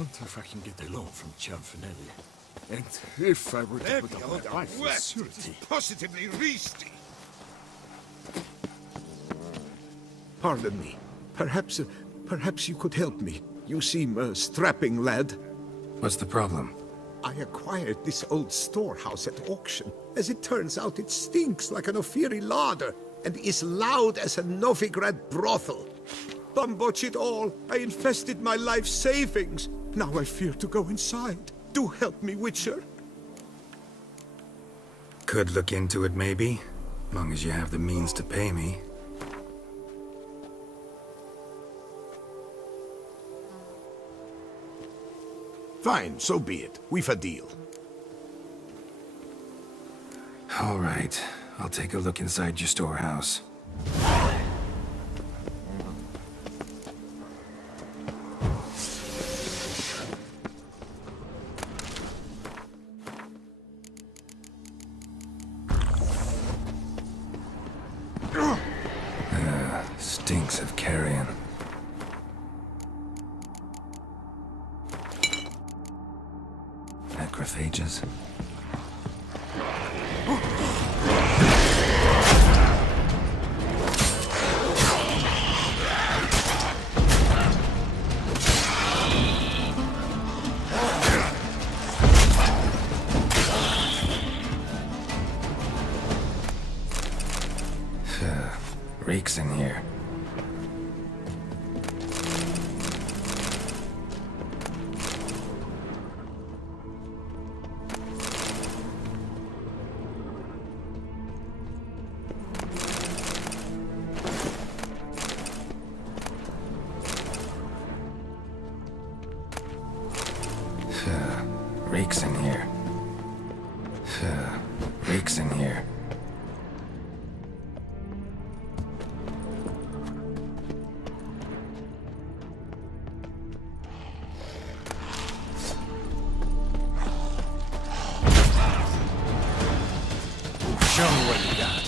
wonder if I can get a loan from Cianfinelli. And if I were to put up my life as surety. Positively resty. Pardon me. Perhaps you could help me. You seem a strapping lad. What's the problem? I acquired this old storehouse at auction. As it turns out, it stinks like an Ophiri larder and is loud as a Novigrad brothel. Botch it all, I infested my life savings. Now I fear to go inside. Do help me, Witcher. Could look into it, maybe. Long as you have the means to pay me. Fine, so be it. We've a deal. All right. I'll take a look inside your storehouse. Stinks of carrion. Macrophages. Reeks in here. Reeks in here. Reeks in here. Show me what you got.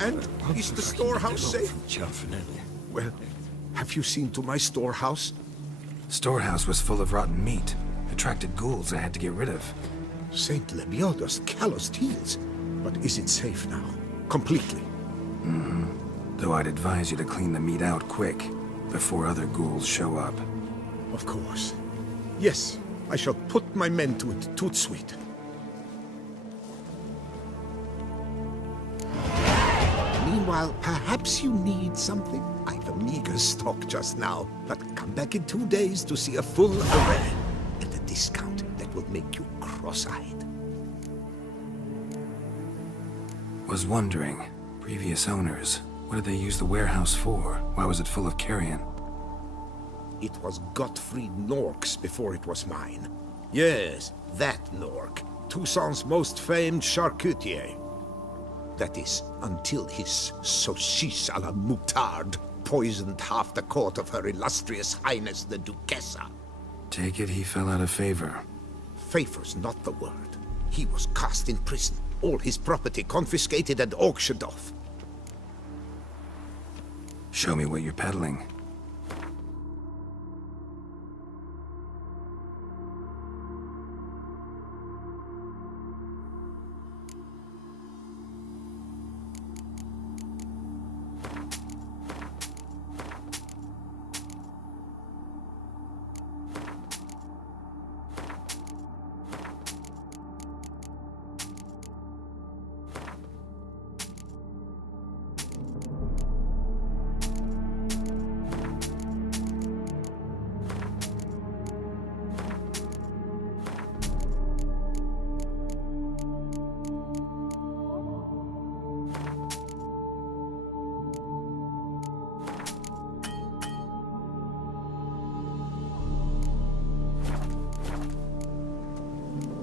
And is the storehouse safe? Cianfinelli. Well, have you seen to my storehouse? Storehouse was full of rotten meat. Attracted ghouls I had to get rid of. Saint Lebioda's calloused heels. But is it safe now? Completely? Though I'd advise you to clean the meat out quick, before other ghouls show up. Of course. Yes, I shall put my men to it, tout sweet. Meanwhile, perhaps you need something? I've a meager stock just now, but come back in 2 days to see a full array. At a discount that will make you cross-eyed. Was wondering, previous owners, what did they use the warehouse for? Why was it full of carrion? It was Gottfried Nork's before it was mine. Yes, that Nork. Toussaint's most famed charcutier. That is, until his saucisse à la moutarde poisoned half the court of Her Illustrious Highness the Duchessa. Take it he fell out of favor. Favor's not the word. He was cast in prison, all his property confiscated and auctioned off. Show me what you're peddling.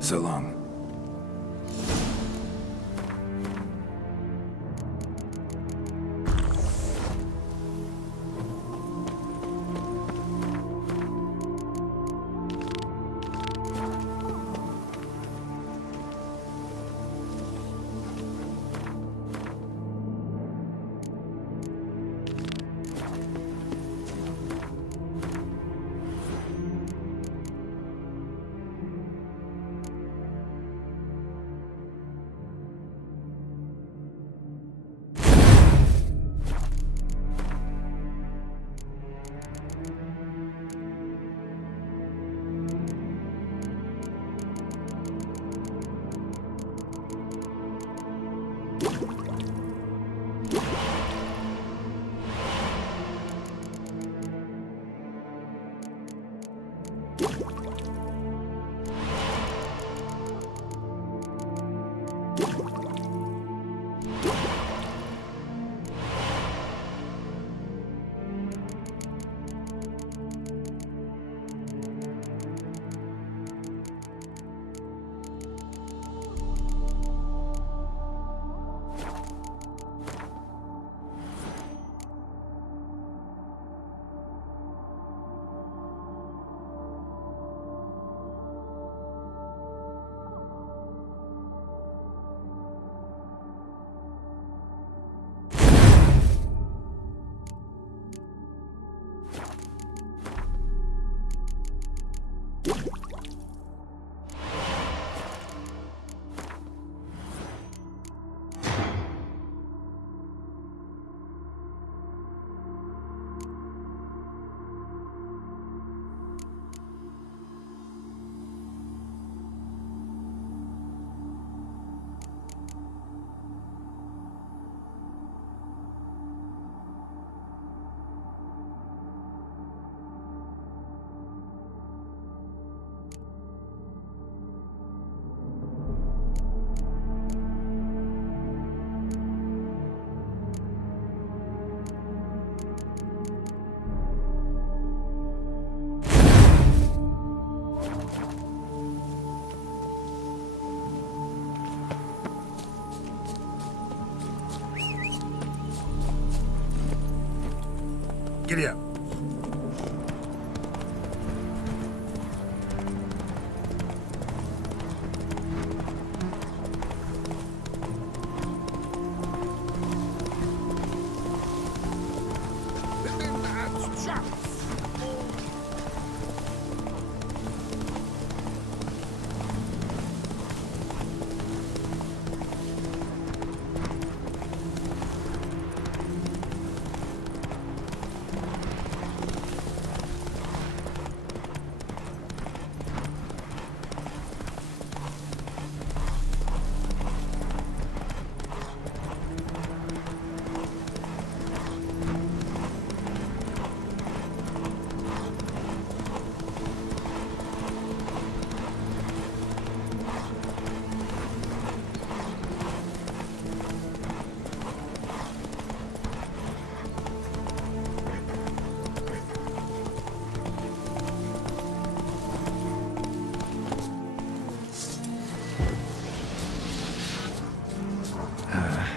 So long. Giddy up.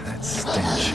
That stench.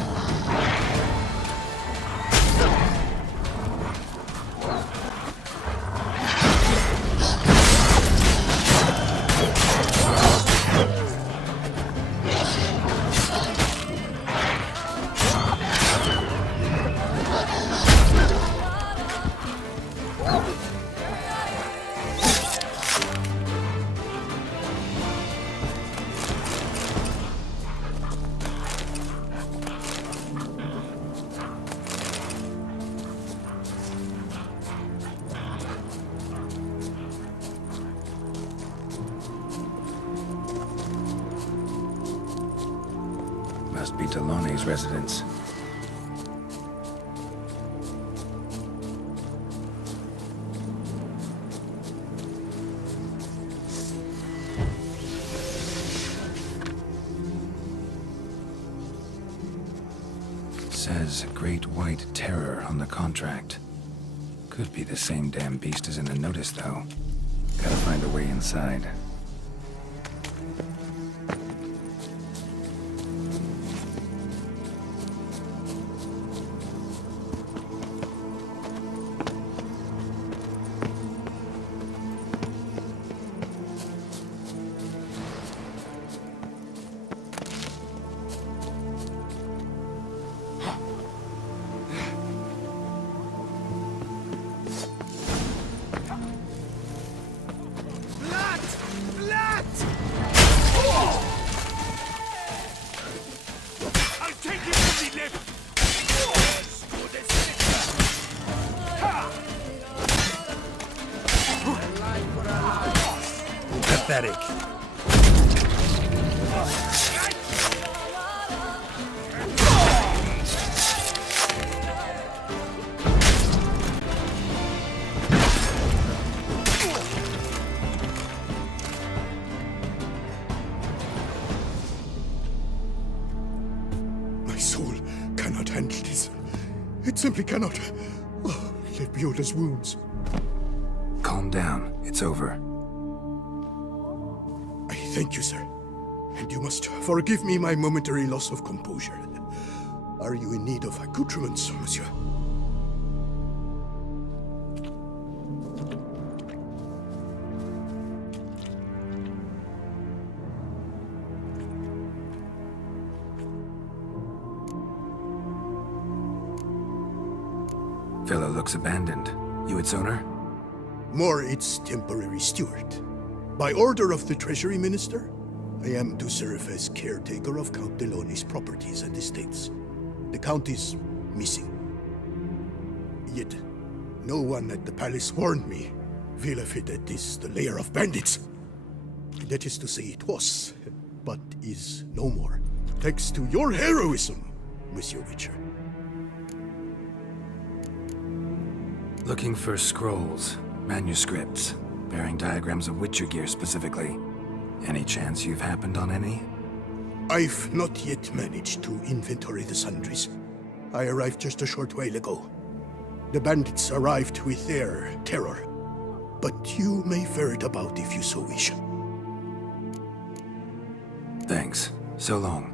Must be Delaune's residence. Says Great White Terror on the contract. Could be the same damn beast as in the notice, though. Gotta find a way inside. pathetic. My soul cannot handle this. It simply cannot. Oh, Lebioda's wounds. Calm down. It's over. I thank you, sir. And you must forgive me my momentary loss of composure. Are you in need of accoutrements, monsieur? Fellow looks abandoned. You its owner? More its temporary steward. By order of the Treasury Minister, I am to serve as caretaker of Count Deloni's properties and estates. The Count is missing. Yet, no one at the palace warned me. Villafedet is the lair of bandits. That is to say it was, but is no more. Thanks to your heroism, Monsieur Witcher. Looking for scrolls, manuscripts, bearing diagrams of Witcher gear specifically. Any chance you've happened on any? I've not yet managed to inventory the sundries. I arrived just a short while ago. The bandits arrived with their terror. But you may ferret about if you so wish. Thanks. So long.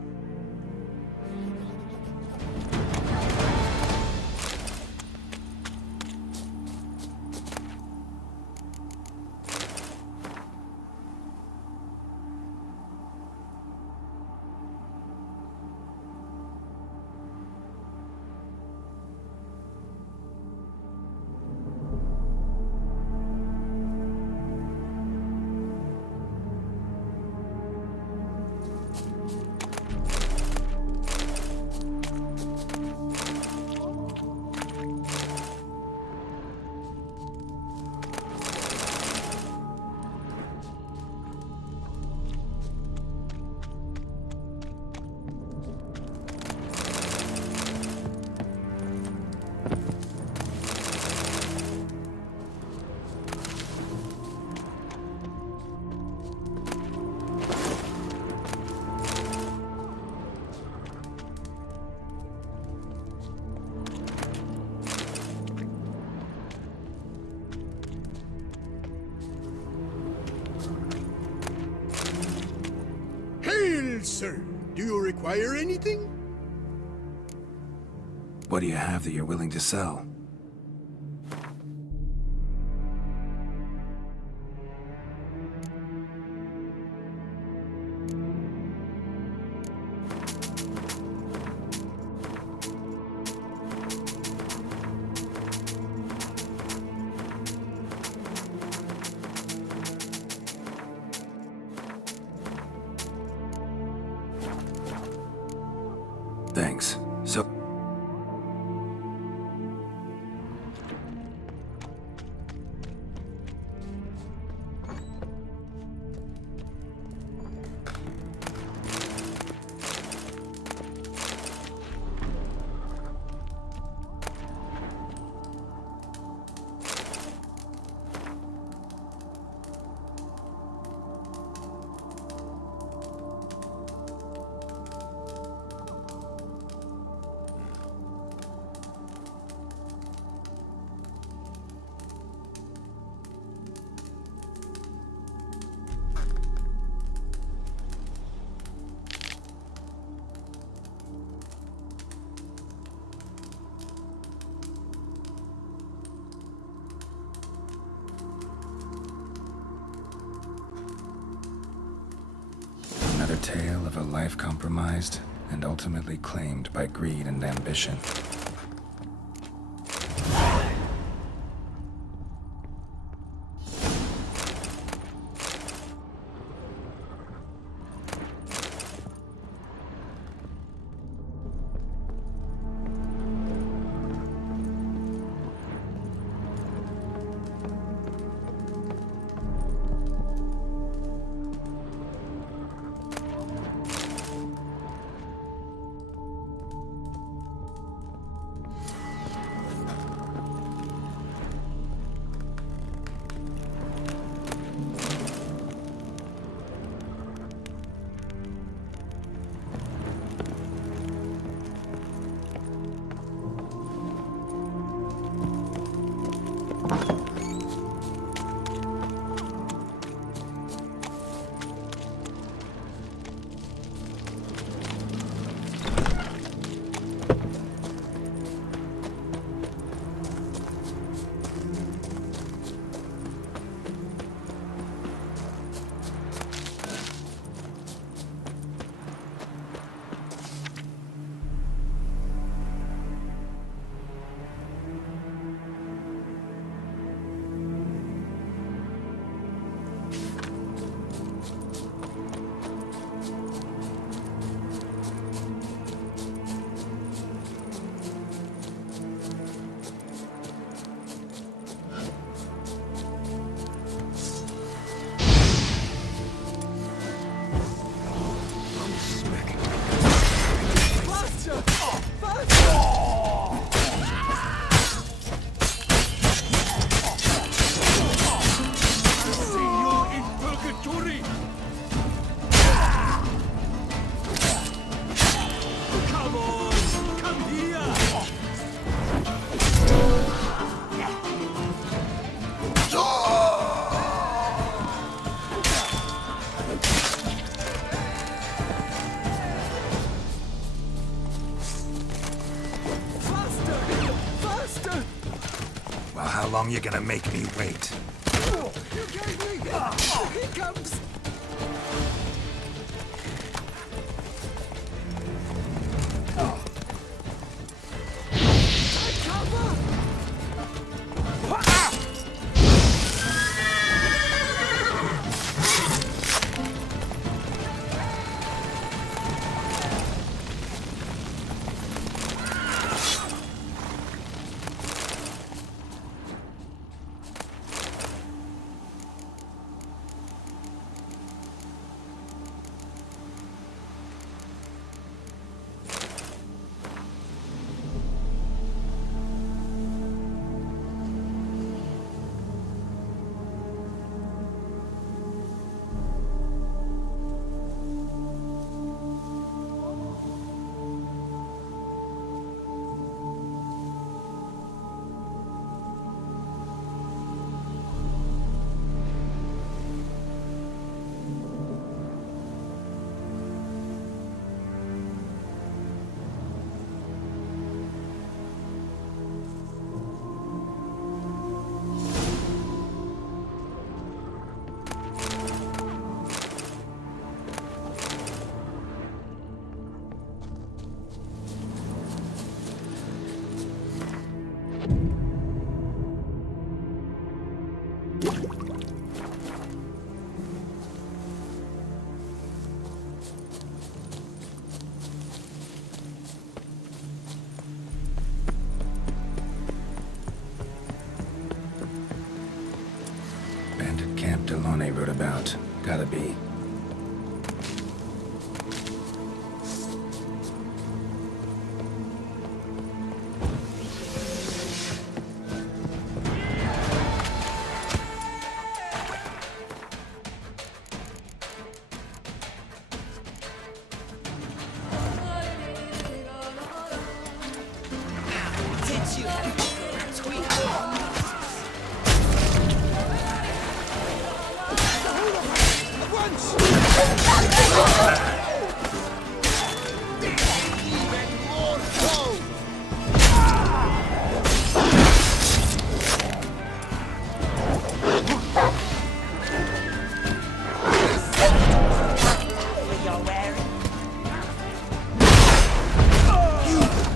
Hail, sir! Do you require anything? What do you have that you're willing to sell? Thanks. So... Another tale of a life compromised and ultimately claimed by greed and ambition. Well, how long you gonna make me wait? You gave me... Here comes... Take cover! Bandit camp Delone wrote about. Gotta be.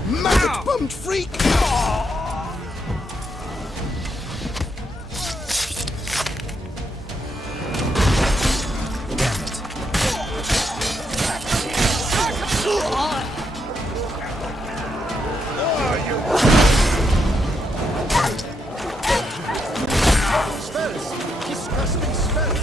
Maggot-bummed freak! Damn it. Spells! Disgusting spells!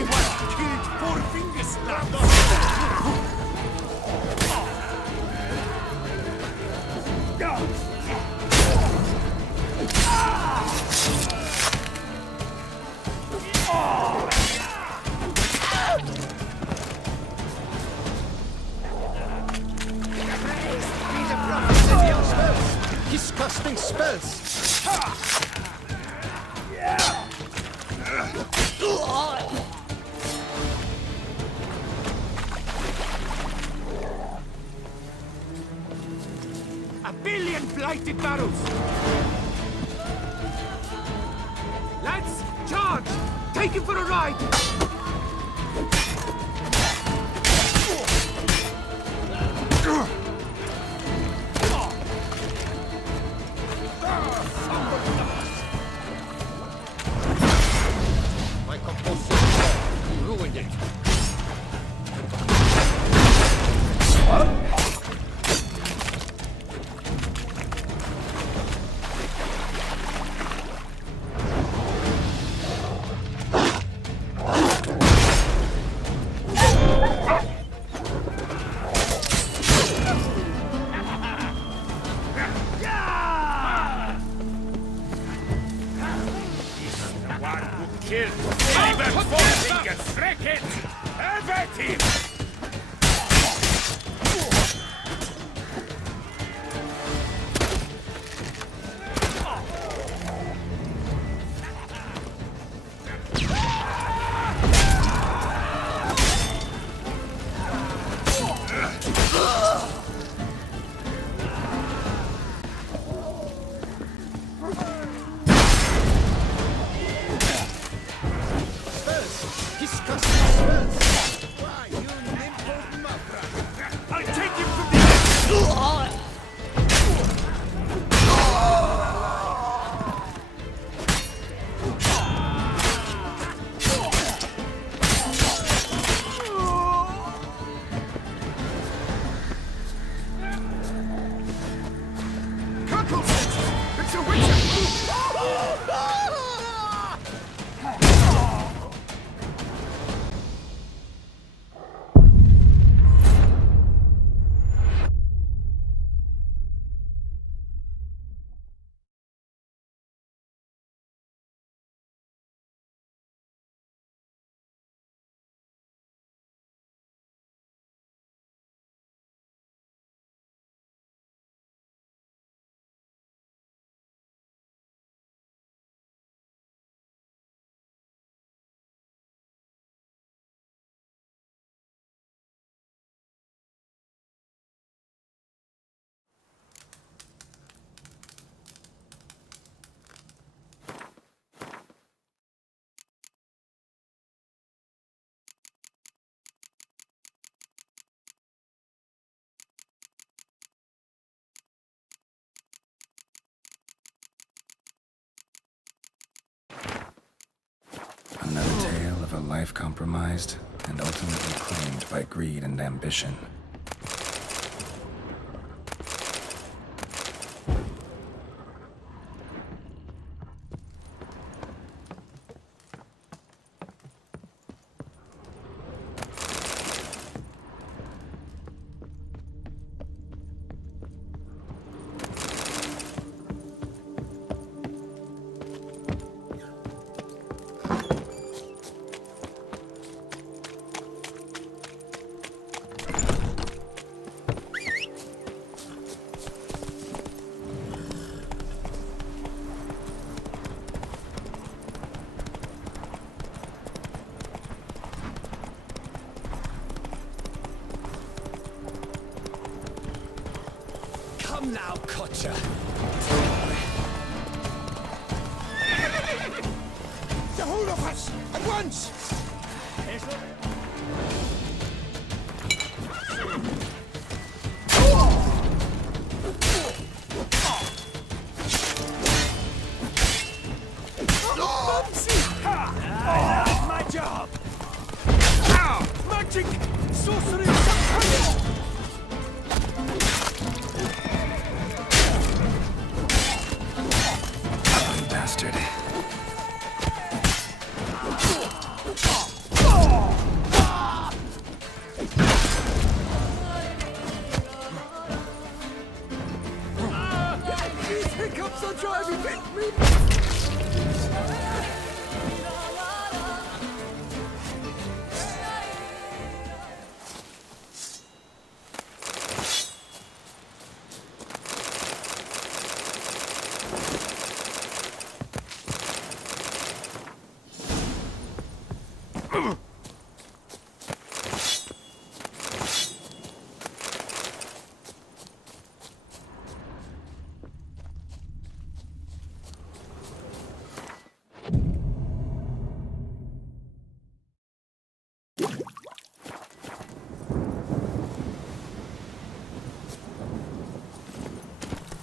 Everyone killed Four Fingers Lads! Disgusting spells! A billion blighted barrels! Lads, charge! Take him for a ride! My compost system ruined it. One who killed even Four Fingers! Wreck it! Avert him! Disgusting spells! Why, you nimble mother! I'll take him from the... It's a witcher! Another tale of a life compromised and ultimately claimed by greed and ambition. Come now, Kutcher. The whole of us, at once! My job! Now, magic! Sorcery of some kind! Bastard.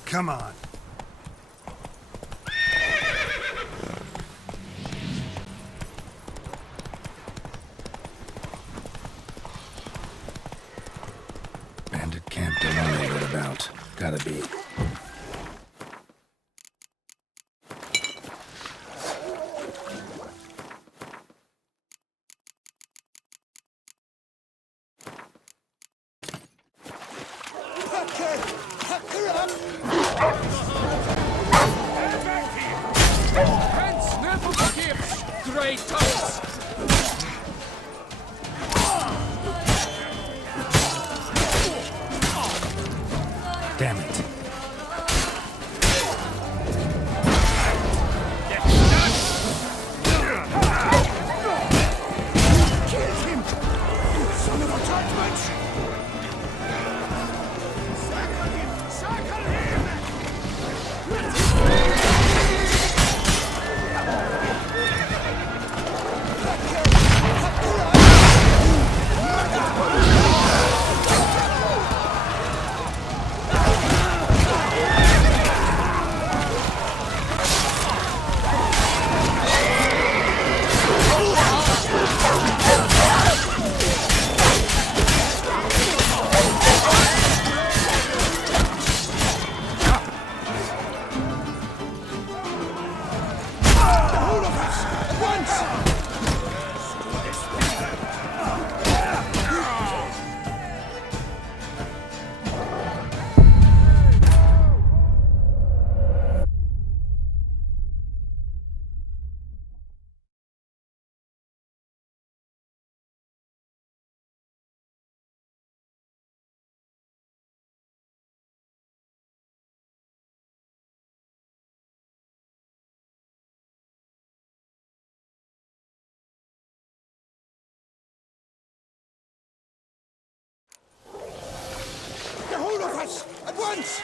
Come on. Bandit Camp Delone, what about? Gotta be. Hands never forgives, great toes. Damn it. Son of a judgment! Sackle him! Sackle him! The whole of us! At once!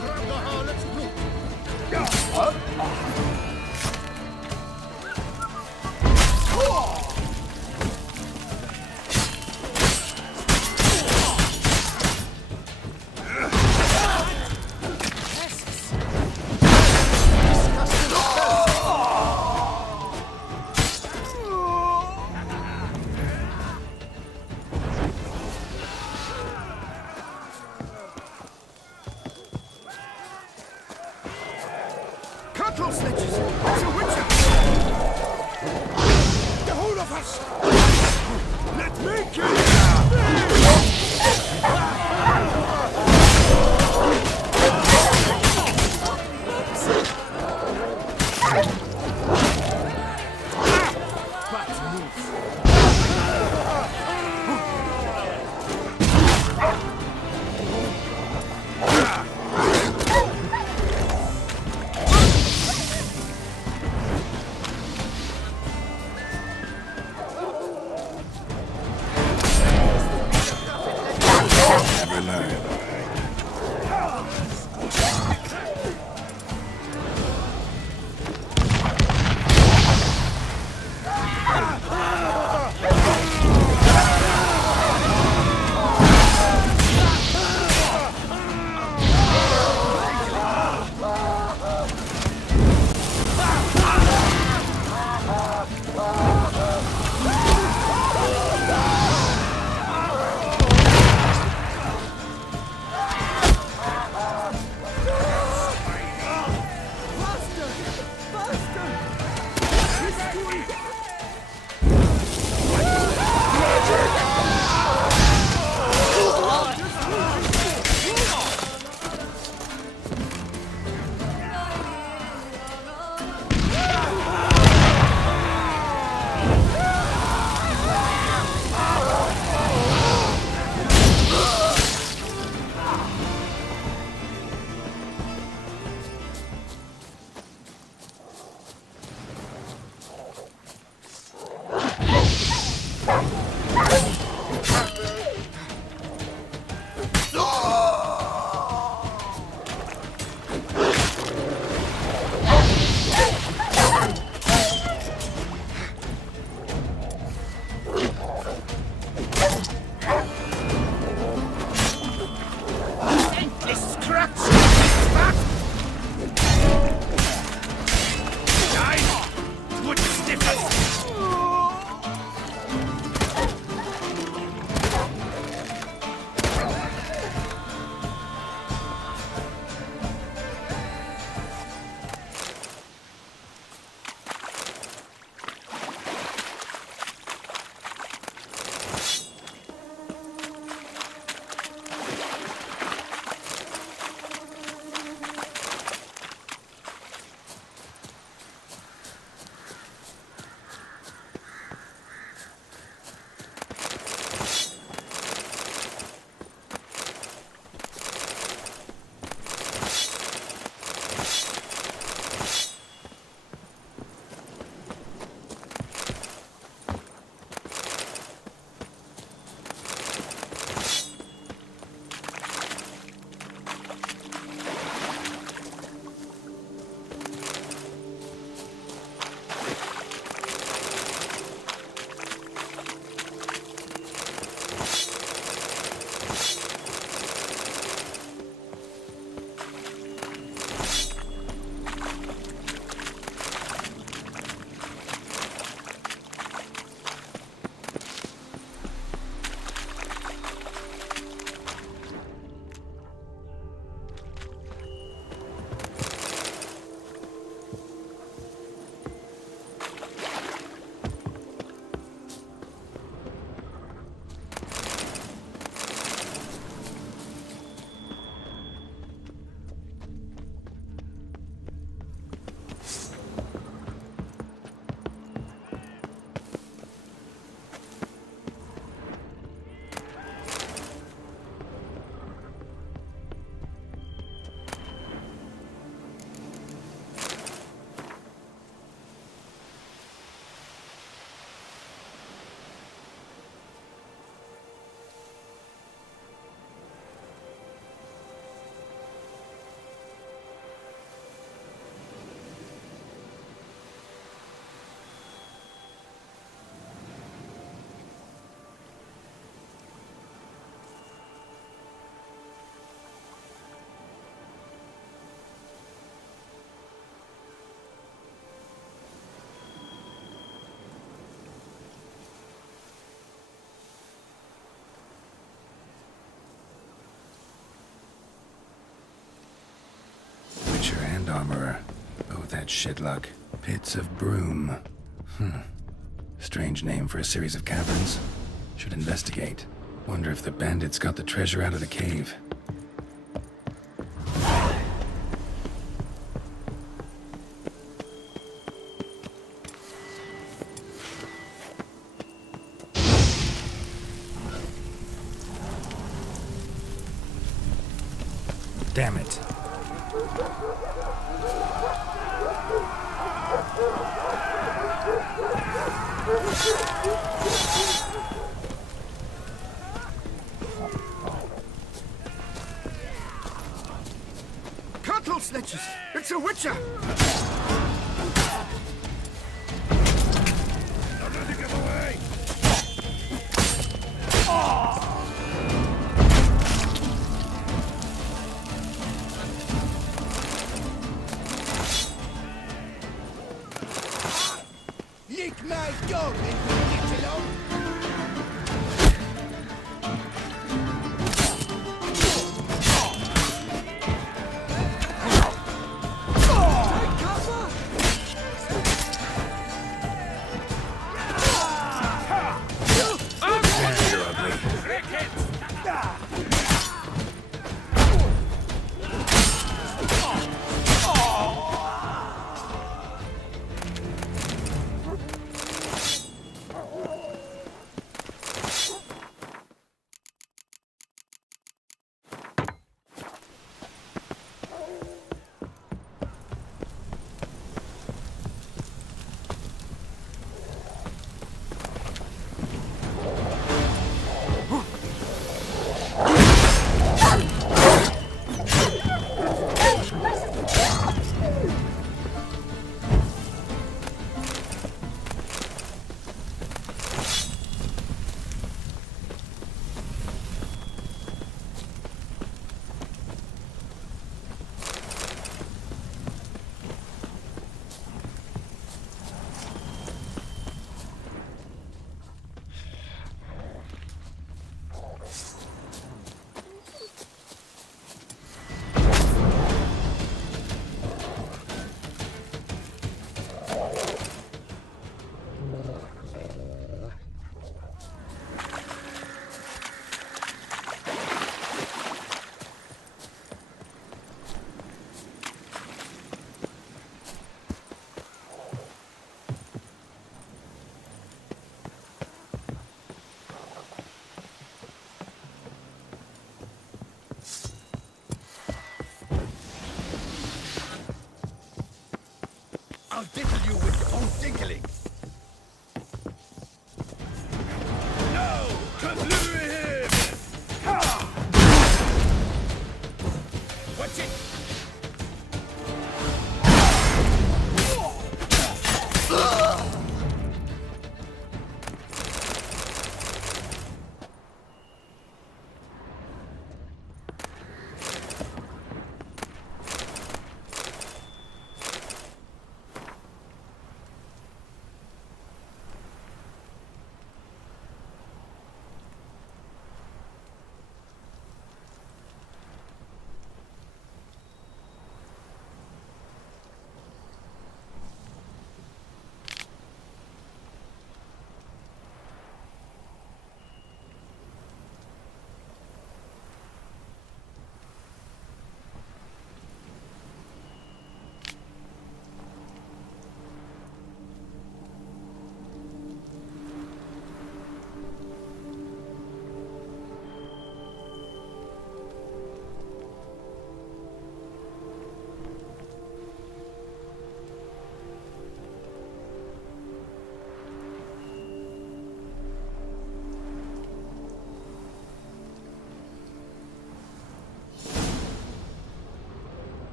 Grab the harlot's boot! Cattle snitches! It's a witcher! The whole of us! Let me kill you! and armorer. Both had shit luck. Pits of Broom. Strange name for a series of caverns. Should investigate. Wonder if the bandits got the treasure out of the cave. Damn it. Cattle snatchers! It's a witcher! Lick my dog and get along! I'll tickle you with your own tinkling. No! Kablooey him! Ha! Watch it!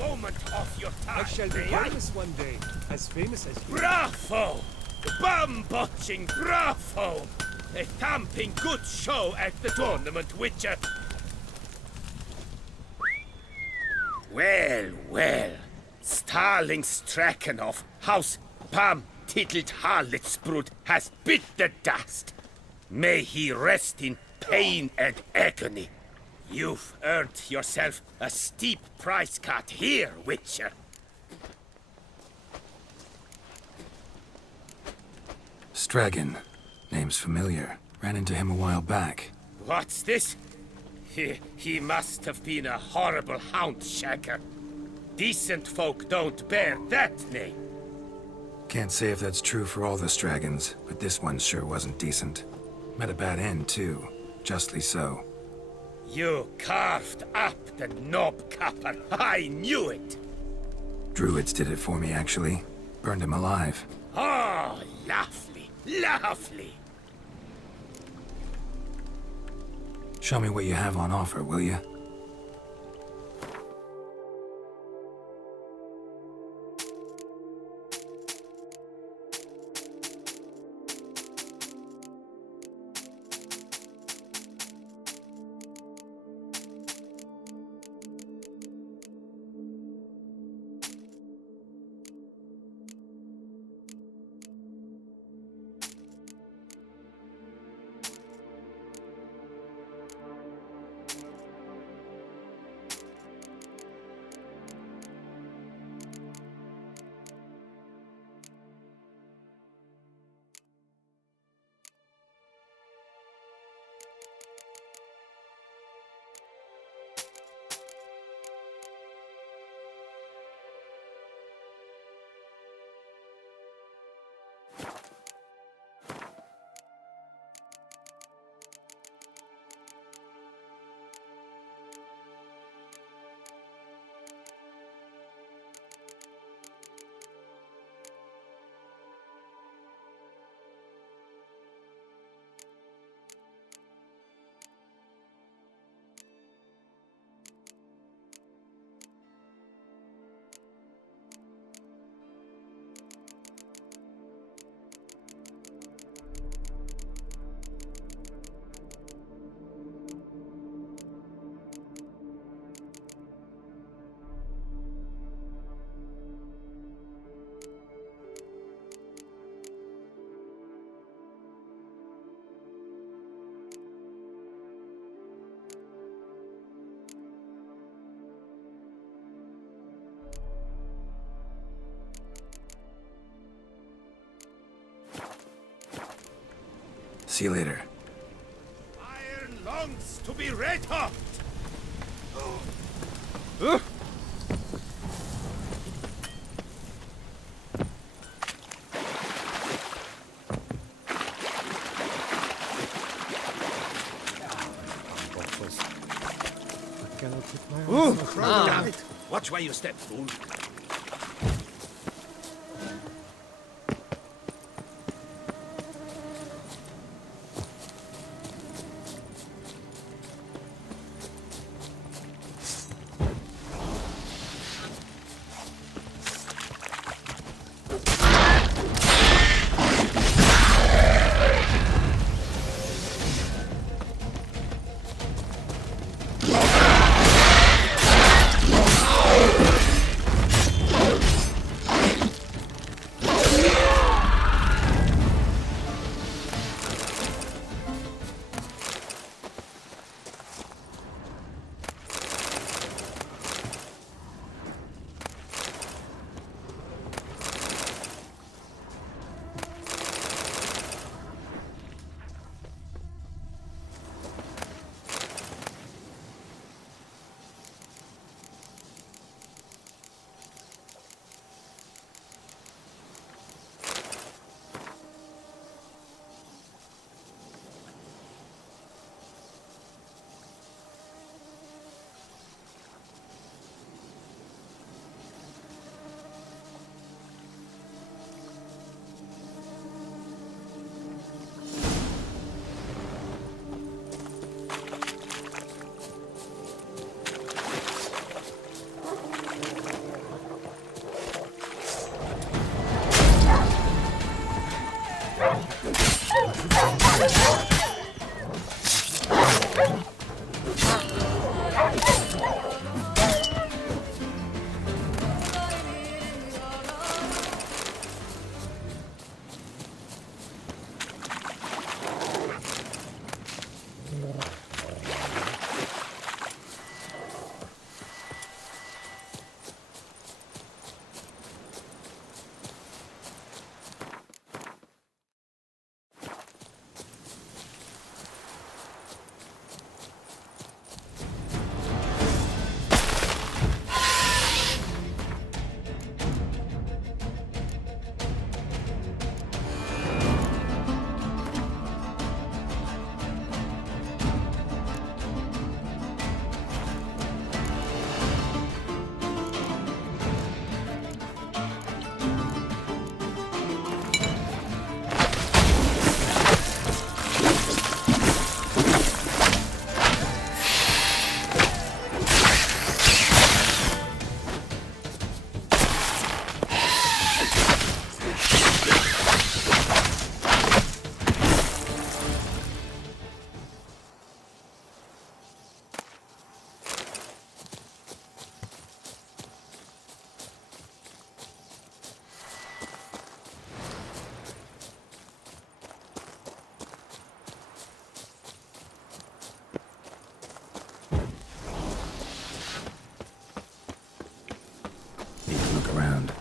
moment of your time. I shall be may I? famous one day, as famous as you. Bravo! Bomb-botching bravo! A thumping good show at the tournament, Witcher. Well, well. Starling Strakenov, House Palm-tittled Harlotsbrud has bit the dust. May he rest in pain and agony. You've earned yourself a steep price cut here, Witcher. Stragan. Name's familiar. Ran into him a while back. What's this? He must have been a horrible hound shagger. Decent folk don't bear that name. Can't say if that's true for all the Stragons, but this one sure wasn't decent. Met a bad end, too. Justly so. You carved up the knobcapper. I knew it. Druids did it for me, actually. Burned him alive. Oh, lovely, lovely. Show me what you have on offer, will you? See you later. Iron longs to be red hot. Damn it! Watch where you step, fool. Need to look around.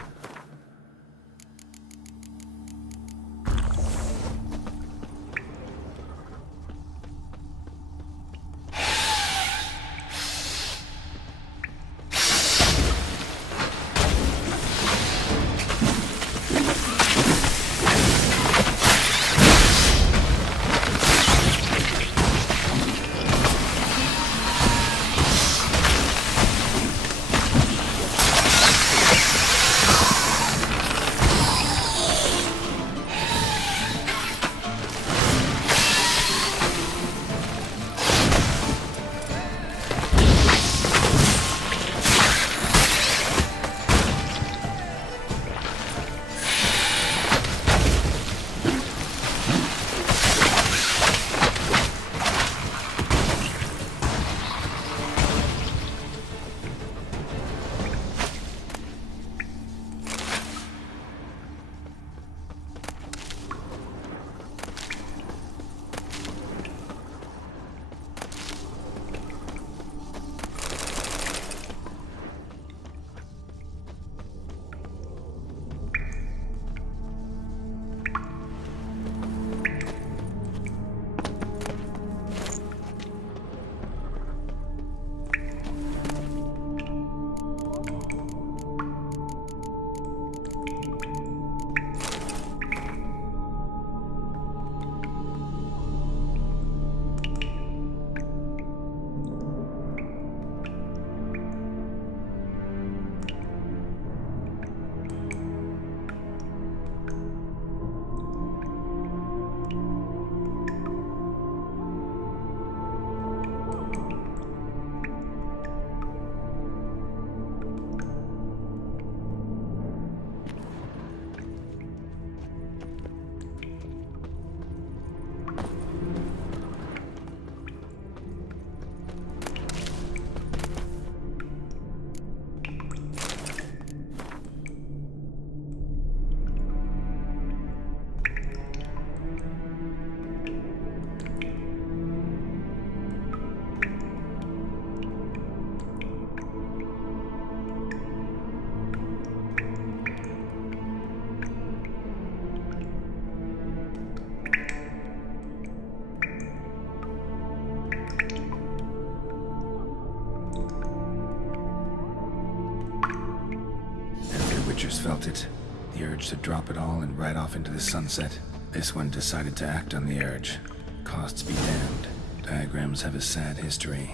Witchers felt it. The urge to drop it all and ride off into the sunset. This one decided to act on the urge. Costs be damned. Diagrams have a sad history.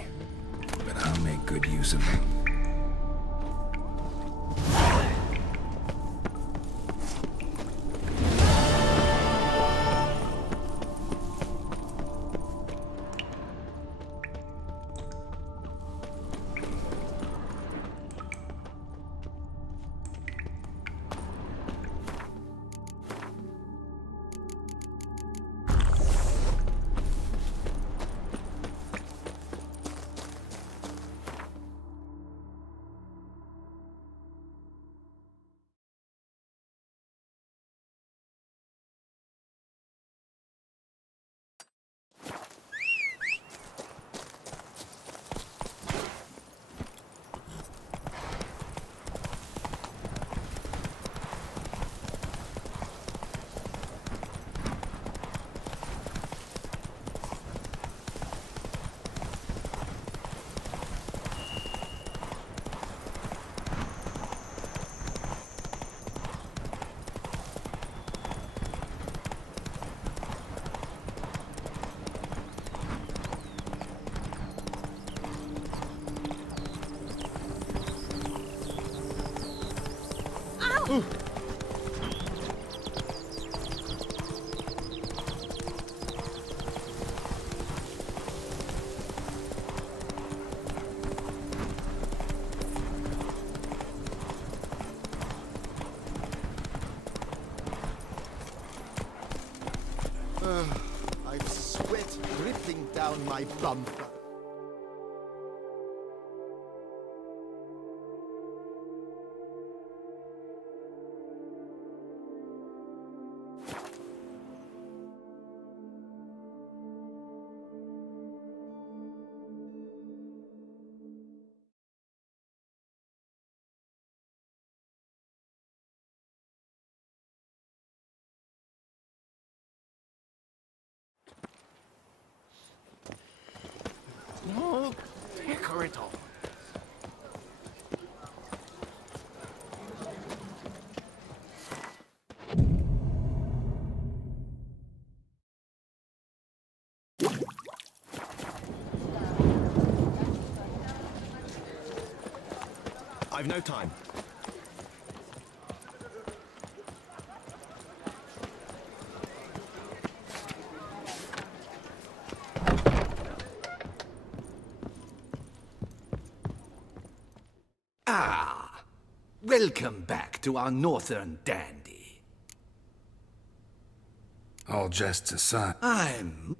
But I'll make good use of them. I've sweat dripping down my bum. No, Pecorito. I've no time. Welcome back to our northern dandy. All jests aside. I'm...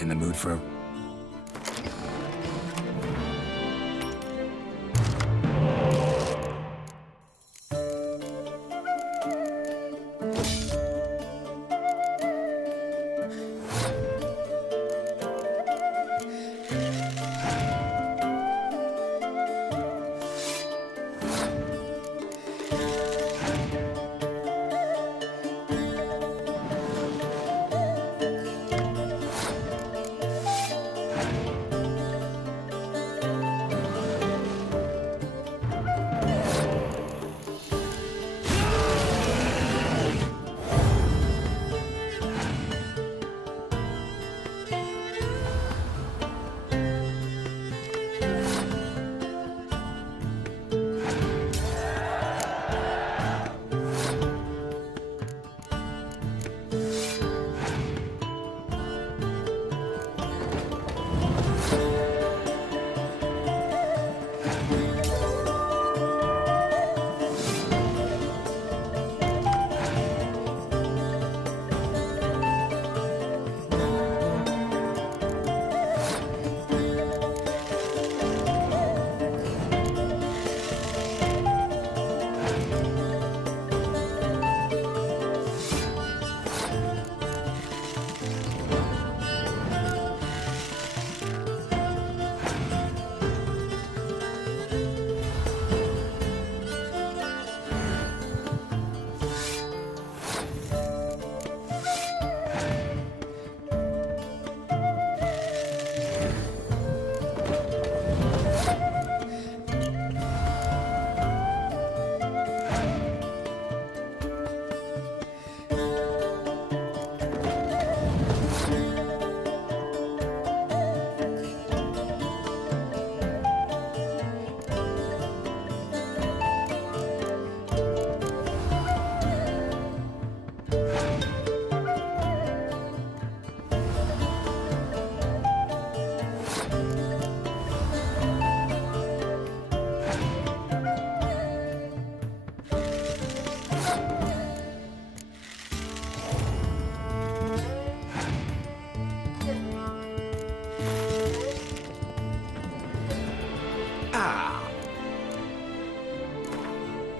In the mood for...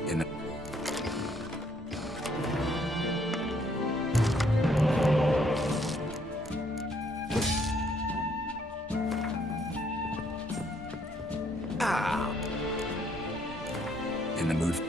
In the... In the mood...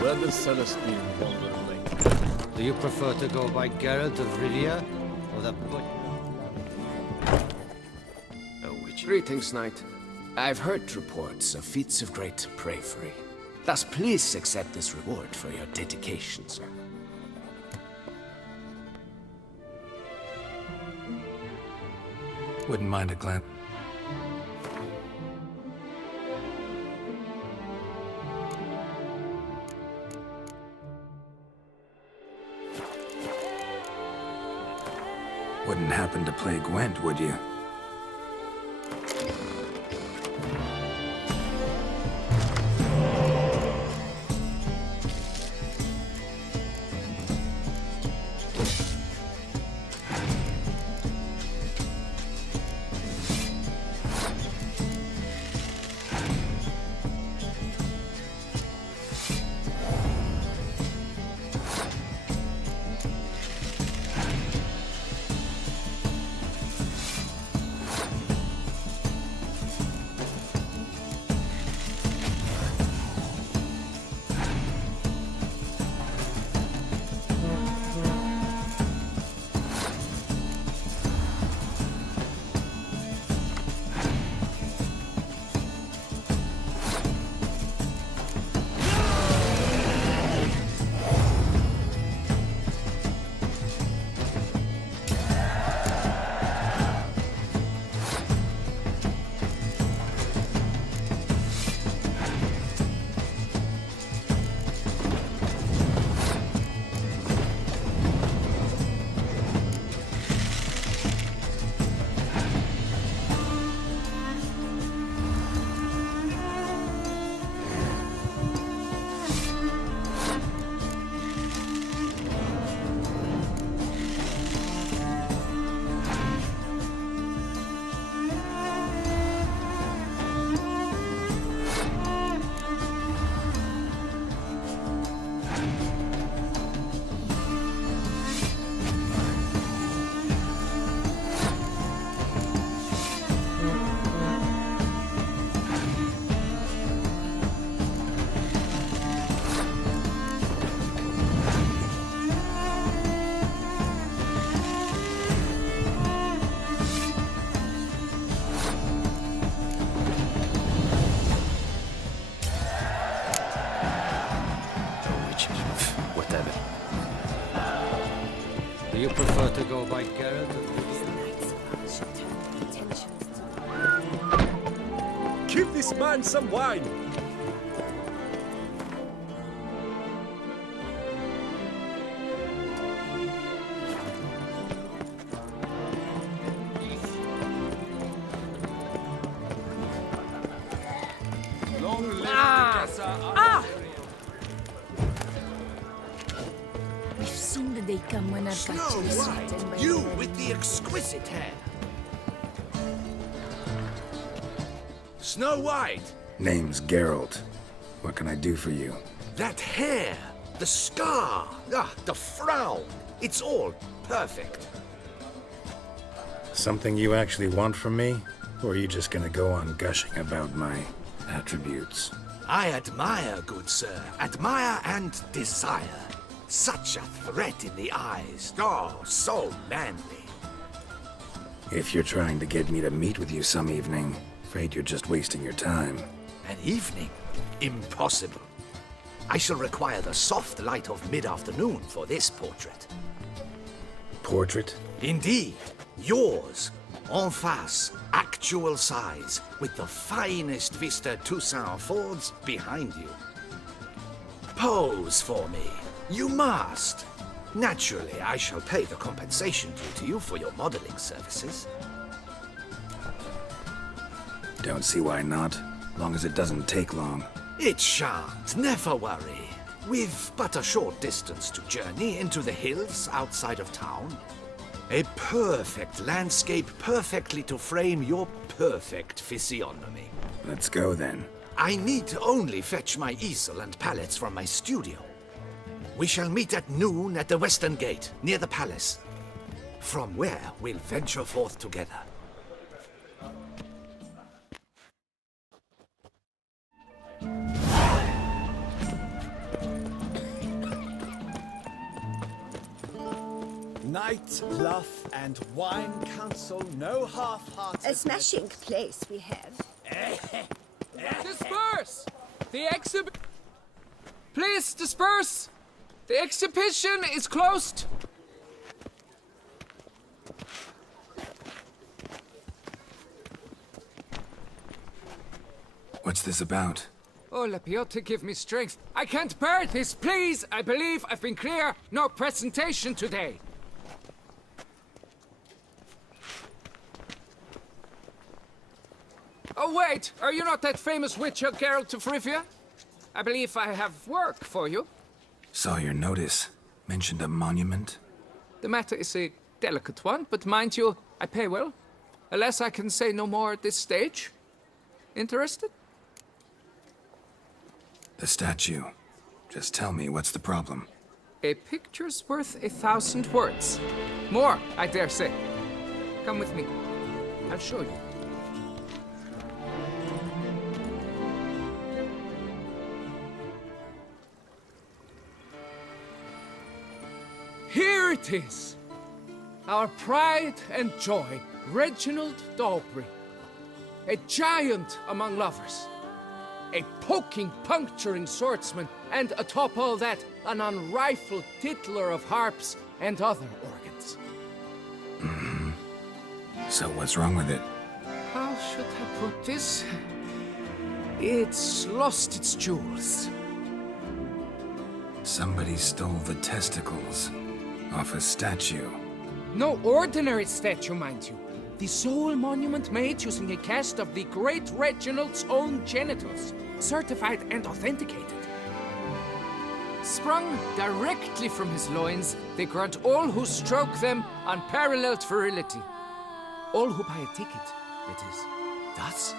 Where does Celestine wander late? Do you prefer to go by Geralt of Rivia or the Greetings, knight. I've heard reports of feats of great bravery. Thus, please accept this reward for your dedication, sir. Wouldn't mind a glance. Wouldn't happen to play Gwent, would you? Whatever. Do you prefer to go by Geralt of Rivia? Give this man some wine! someone I've got Snow to White, certain you way. with the exquisite hair. Snow White, Name's Geralt. What can I do for you? that hair, the scar, the frown. It's all perfect. Something you actually want from me? Or are you just gonna go on gushing about my attributes? I admire, good sir. Admire and desire. Such a threat in the eyes. Oh, so manly. If you're trying to get me to meet with you some evening, afraid you're just wasting your time. An evening? Impossible. I shall require the soft light of mid-afternoon for this portrait. Portrait? Indeed. Yours. En face. Actual size. With the finest vista Toussaint affords behind you. Pose for me. You must. Naturally, I shall pay the compensation due to you for your modeling services. Don't see why not, long as it doesn't take long. It shan't, never worry. We've but a short distance to journey into the hills outside of town. A perfect landscape perfectly to frame your perfect physiognomy. Let's go then. I need only fetch my easel and palettes from my studio. We shall meet at noon at the western gate, near the palace. From where we'll venture forth together. Night, love, and wine counsel no half-hearted. A smashing place we have. Disperse! Please disperse! The exhibition is closed! What's this about? Oh, Lapiote, give me strength. I can't bear this, please! I believe I've been clear. No presentation today. Oh, wait! Are you not that famous witcher, Geralt of Rivia? I believe I have work for you. Saw your notice. Mentioned a monument? The matter is a delicate one, but mind you, I pay well. Alas, I can say no more at this stage. Interested? The statue. Just tell me, what's the problem? A picture's worth 1,000 words. More, I dare say. Come with me. I'll show you. Here it is! Our pride and joy, Reginald Dalbury. A giant among lovers. A poking, puncturing swordsman, and atop all that, an unrifled tittler of harps and other organs. So what's wrong with it? How should I put this? It's lost its jewels. Somebody stole the testicles off a statue. No ordinary statue, mind you. The sole monument made using a cast of the great Reginald's own genitals, certified and authenticated. Sprung directly from his loins, they grant all who stroke them unparalleled virility. All who buy a ticket, that is. Thus,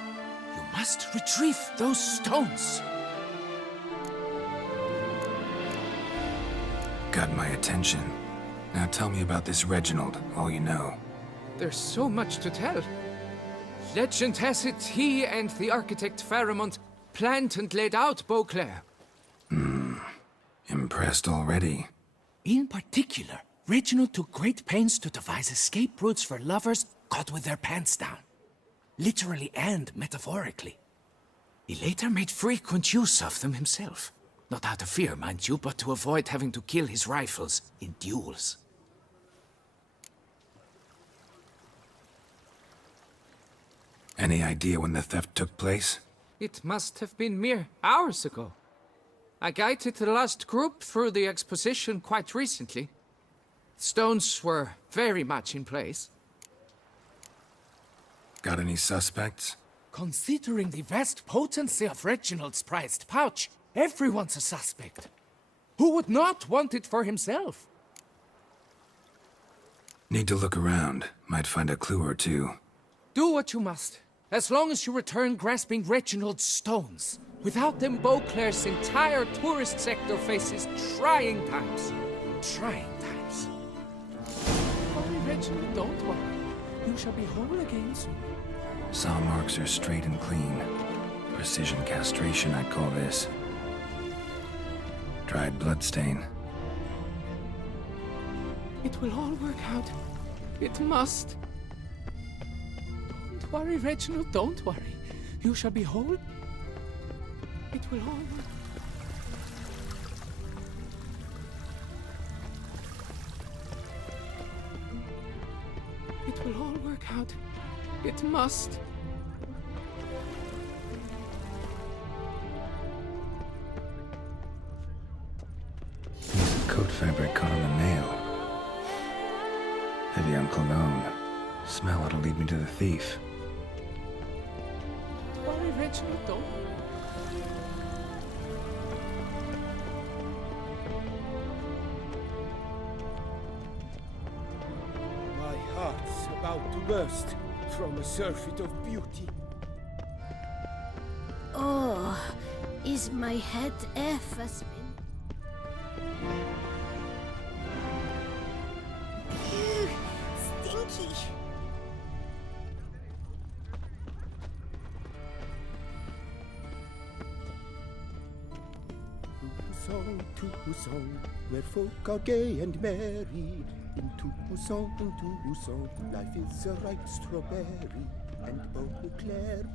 you must retrieve those stones. Got my attention. Now tell me about this Reginald, all you know. There's so much to tell. Legend has it he and the architect Faramond planned and laid out Beauclair. Impressed already. In particular, Reginald took great pains to devise escape routes for lovers caught with their pants down. Literally and metaphorically. He later made frequent use of them himself. Not out of fear, mind you, but to avoid having to kill his rivals in duels. Any idea when the theft took place? It must have been mere hours ago. I guided the last group through the exposition quite recently. Stones were very much in place. Got any suspects? Considering the vast potency of Reginald's prized pouch, everyone's a suspect. Who would not want it for himself? Need to look around. Might find a clue or two. Do what you must, as long as you return grasping Reginald's stones. Without them, Beauclair's entire tourist sector faces trying times. Trying times. Worry, Reginald, don't worry. You shall be whole again soon. Saw marks are straight and clean. Precision castration, I'd call this. Dried bloodstain. It will all work out. It must. Don't worry, Reginald, don't worry. You shall be whole. It will all work. It will all work out. It must. Piece of coat fabric caught on the nail. Heavy on cologne. Smell it'll lead me to the thief. Don't worry, Reginald, don't. My heart's about to burst from a surfeit of beauty. Oh, is my head ever spin? Ew, stinky. Tucson, where folk are gay and merry. In Tucson, life is a ripe strawberry. And Beauclair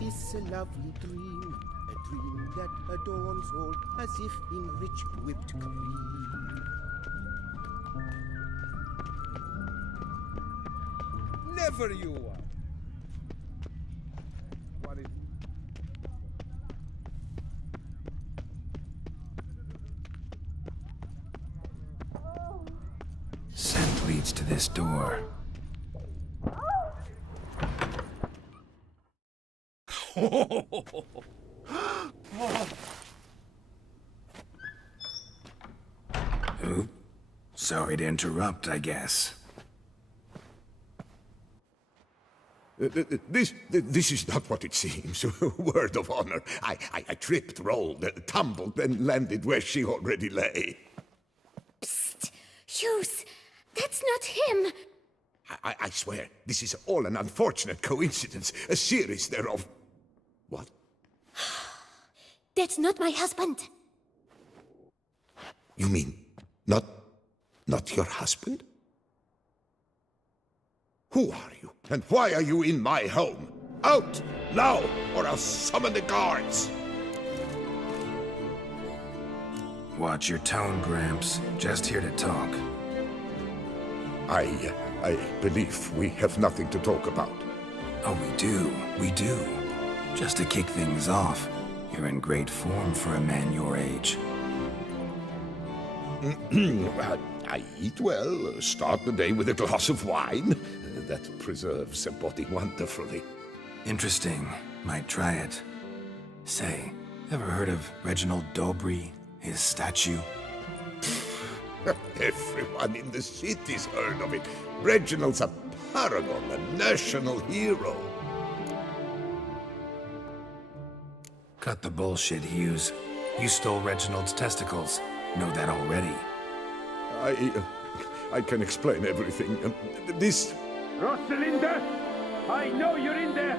is a lovely dream. A dream that adorns all as if in rich whipped cream. Never you are. What is Scent leads to this door. Oop. Sorry to interrupt, I guess. This is not what it seems. Word of honor. I tripped, rolled, tumbled, and landed where she already lay. Psst! Hughes! That's not him! I swear, this is all an unfortunate coincidence. A series thereof. What? That's not my husband! You mean, not your husband? Who are you? And why are you in my home? Out! Now! Or I'll summon the guards! Watch your tone, Gramps. Just here to talk. I believe we have nothing to talk about. Oh, we do. Just to kick things off, you're in great form for a man your age. I eat well, start the day with a glass of wine. That preserves a body wonderfully. Interesting. Might try it. Say, ever heard of Reginald Dobry, his statue? Everyone in the city's heard of it. Reginald's a paragon, a national hero. Cut the bullshit, Hughes. You stole Reginald's testicles. Know that already. I can explain everything. This... Rosalinda, I know you're in there.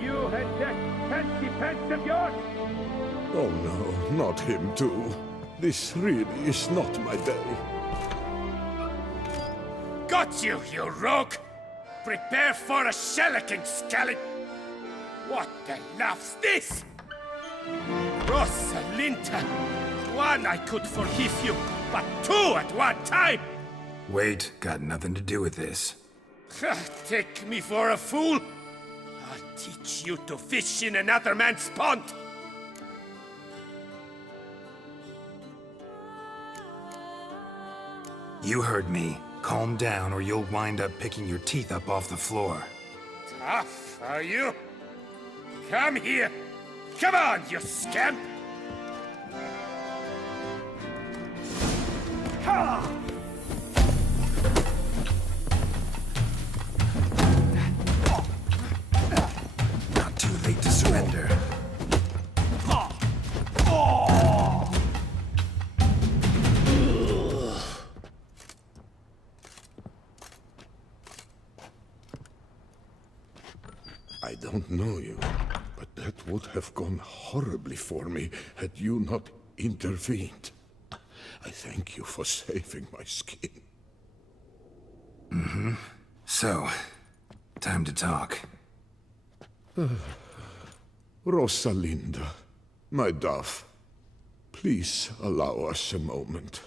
You had that fancy pants of yours. Oh no, not him too. This really is not my day. Got you, you rogue! Prepare for a shellacking, scallop! What the laugh's this? Rosalinda! One I could forgive you, but two at one time! Wait, got nothing to do with this. Take me for a fool? I'll teach you to fish in another man's pond! You heard me. Calm down or you'll wind up picking your teeth up off the floor. Tough, are you? Come here! Come on, you scamp! Ha! I don't know you, but that would have gone horribly for me had you not intervened. I thank you for saving my skin. So, time to talk. Rosalinda, my dove, please allow us a moment.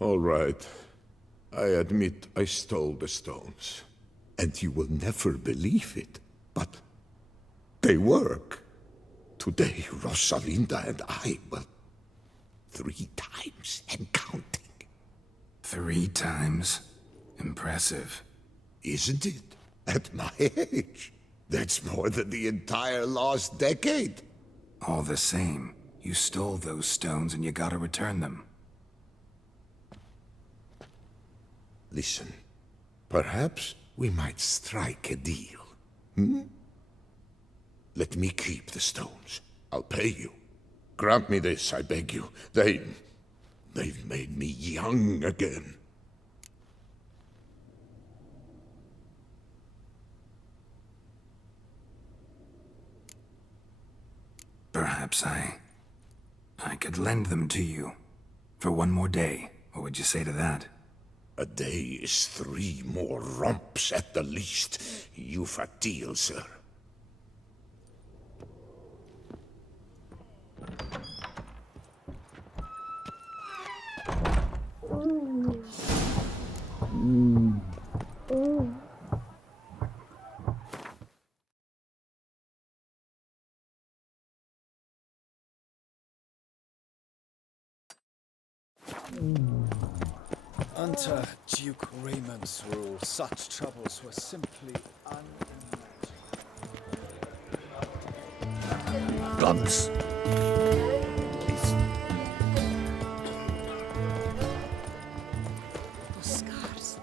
All right. I admit I stole the stones. And you will never believe it, but they work. Today, Rosalinda and I, well, 3 times and counting. 3 times? Impressive. Isn't it? At my age. That's more than the entire last decade. All the same, you stole those stones and you gotta return them. Listen, perhaps we might strike a deal. Let me keep the stones. I'll pay you. Grant me this, I beg you. They've made me young again. Perhaps I could lend them to you. For 1 more day. What would you say to that? A day is 3 more romps at the least. You've a deal, sir. Under Duke Raymond's rule, such troubles were simply unimaginable. Guns. Please. Those scars.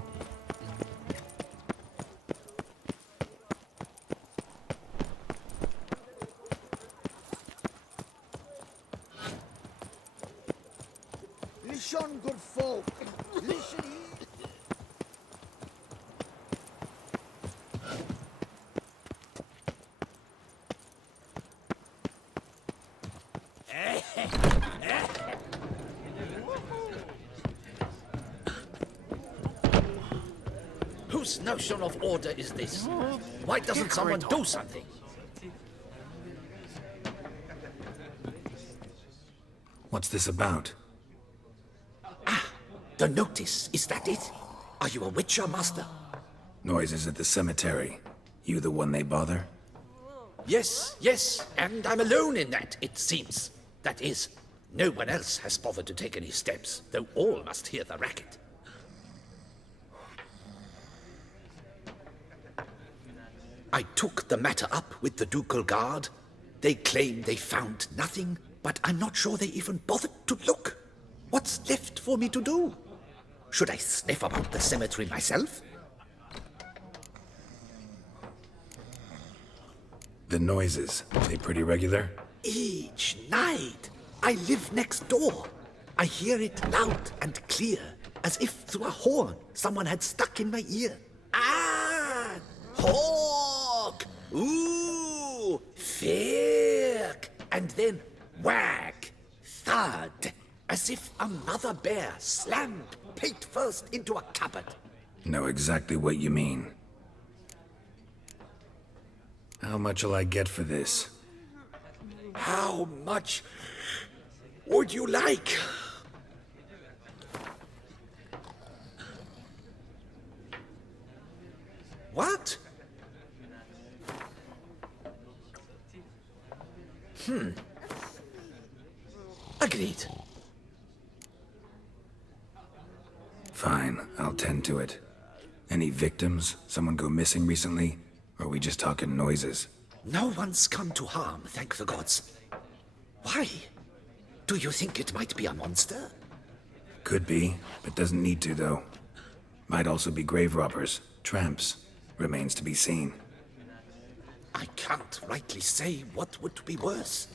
Listen, good folk. Listen. Whose notion of order is this? Why doesn't someone do something? What's this about? The notice, is that it? Are you a witcher, master? Noises at the cemetery. You the one they bother? Yes, and I'm alone in that, it seems. That is, no one else has bothered to take any steps, though all must hear the racket. I took the matter up with the ducal guard. They claim they found nothing, but I'm not sure they even bothered to look. What's left for me to do? Should I sniff about the cemetery myself? The noises, they pretty regular? Each night. I live next door. I hear it loud and clear, as if through a horn someone had stuck in my ear. Ah! Hawk! Ooh! Firk! And then whack! Thud! As if a mother bear slammed pate first into a cupboard. Know exactly what you mean. How much'll I get for this? How much would you like? What? Agreed. Fine, I'll tend to it. Any victims? Someone go missing recently? Or are we just talking noises? No one's come to harm, thank the gods. Why? Do you think it might be a monster? Could be, but doesn't need to, though. Might also be grave robbers, tramps. Remains to be seen. I can't rightly say what would be worse.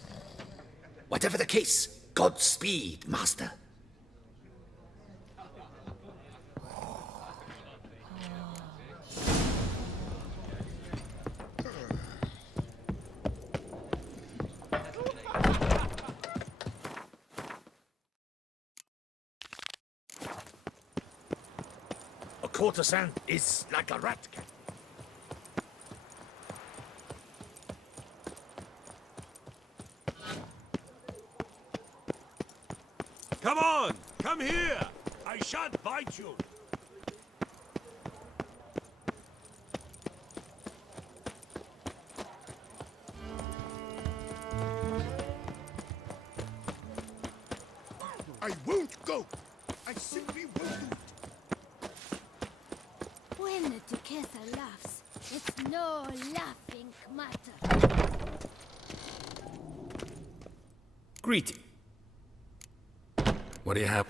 Whatever the case, Godspeed, master. courtesan is like a rat cat. Come on! Come here! I shan't bite you! I won't go! I simply won't do it! When the Duquesa laughs, it's no laughing matter. Greeting. What do you have?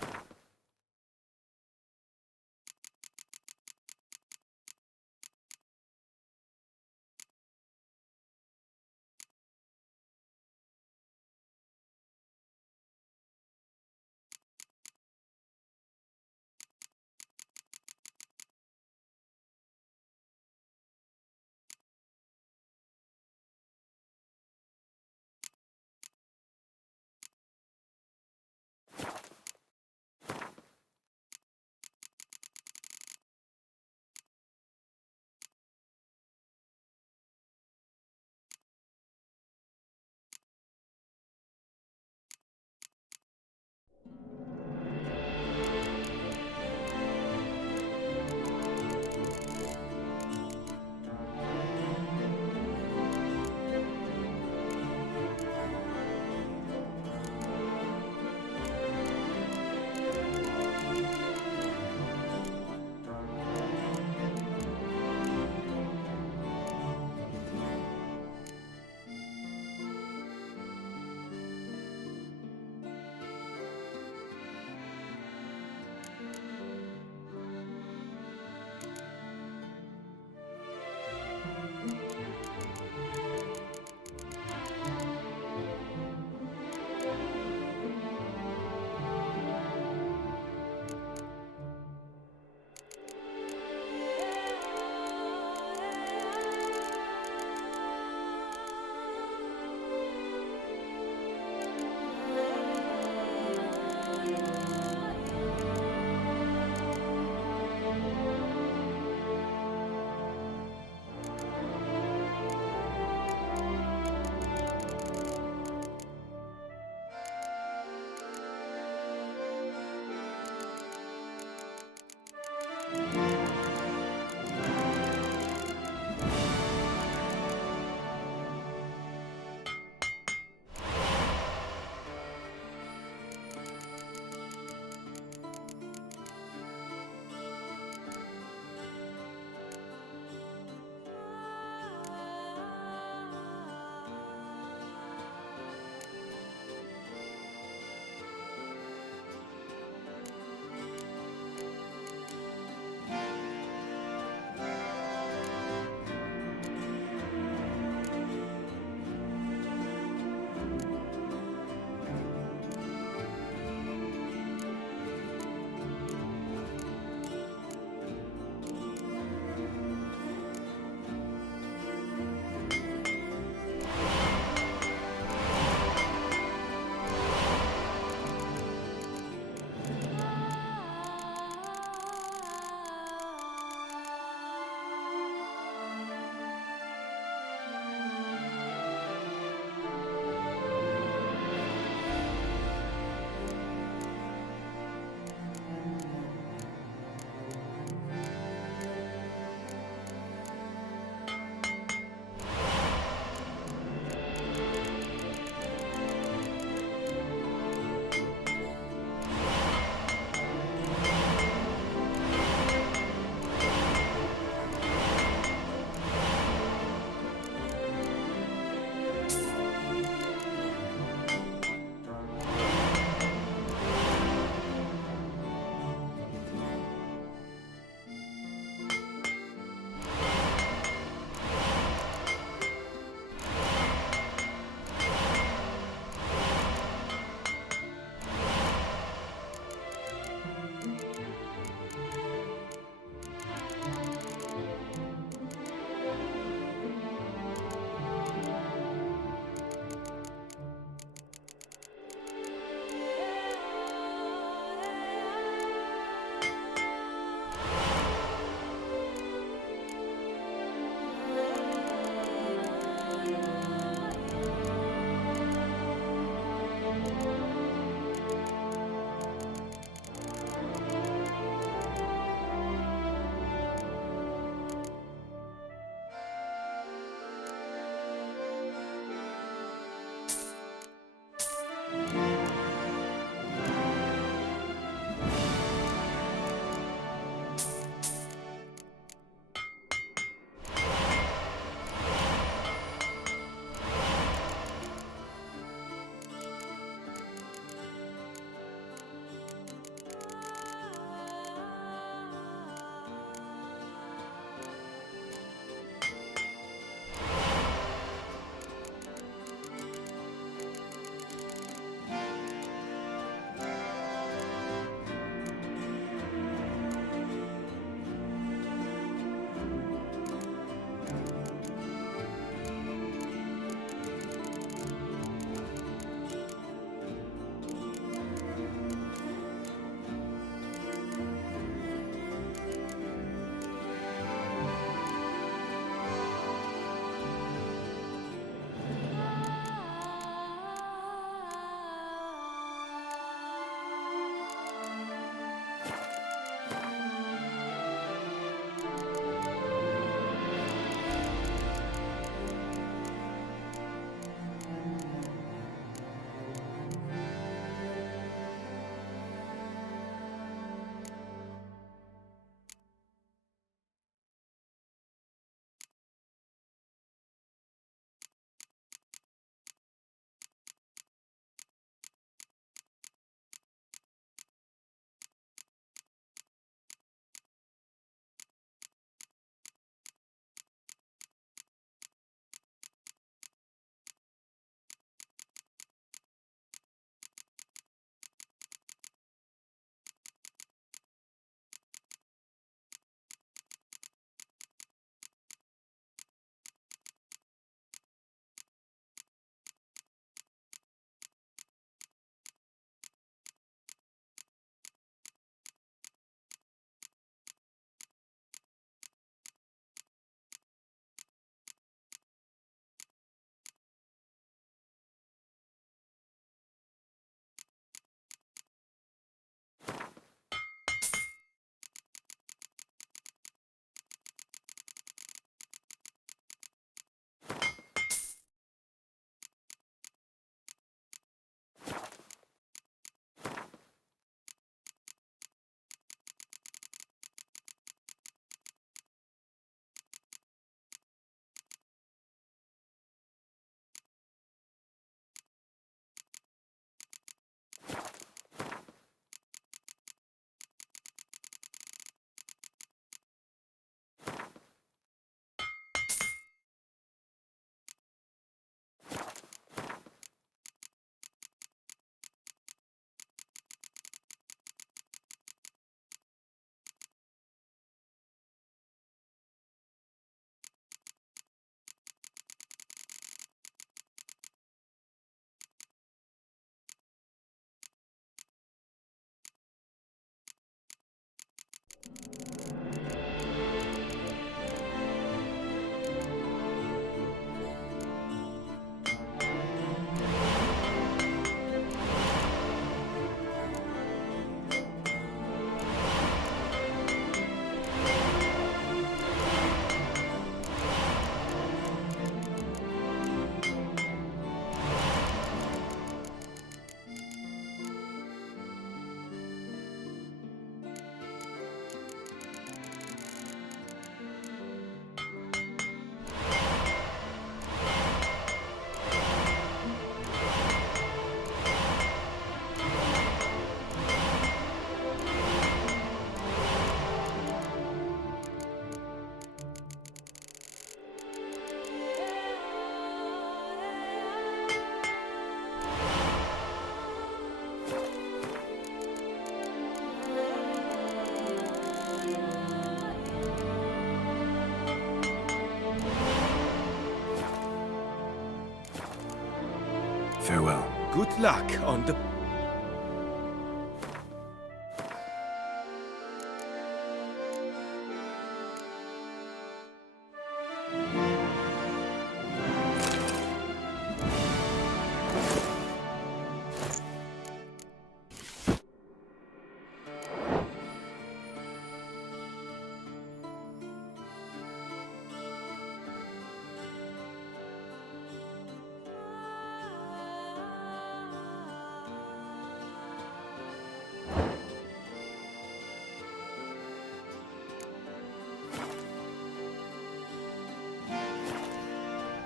Good luck on the...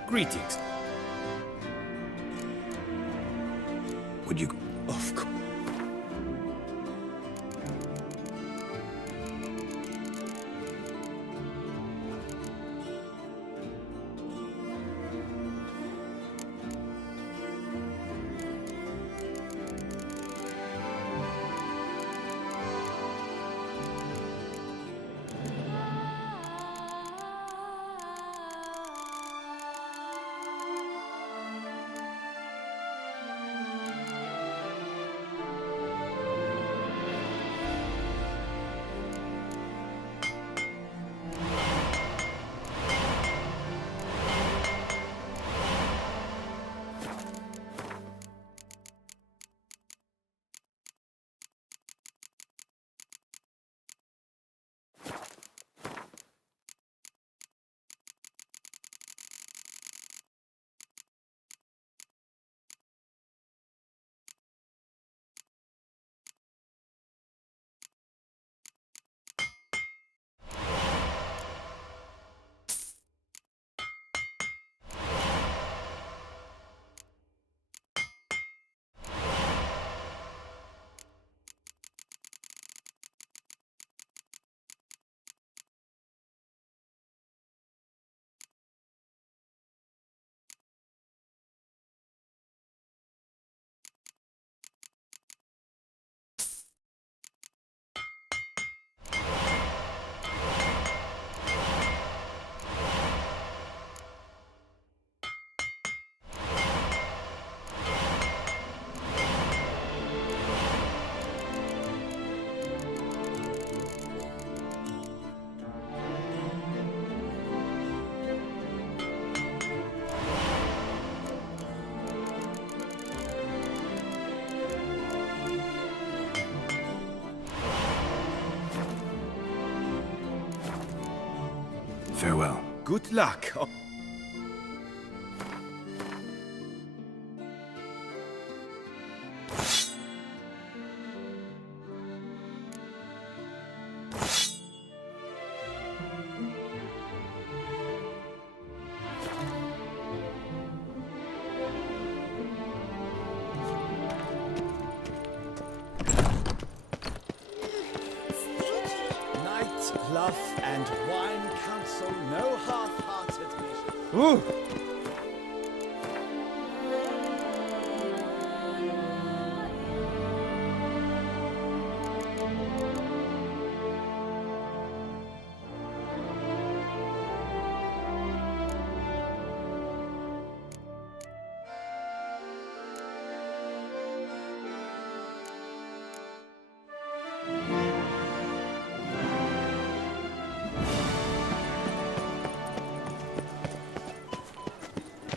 Greetings. Would you... Of course. Farewell. Good luck. Night, love, and wine counsel no half-hearted mission. Ooh.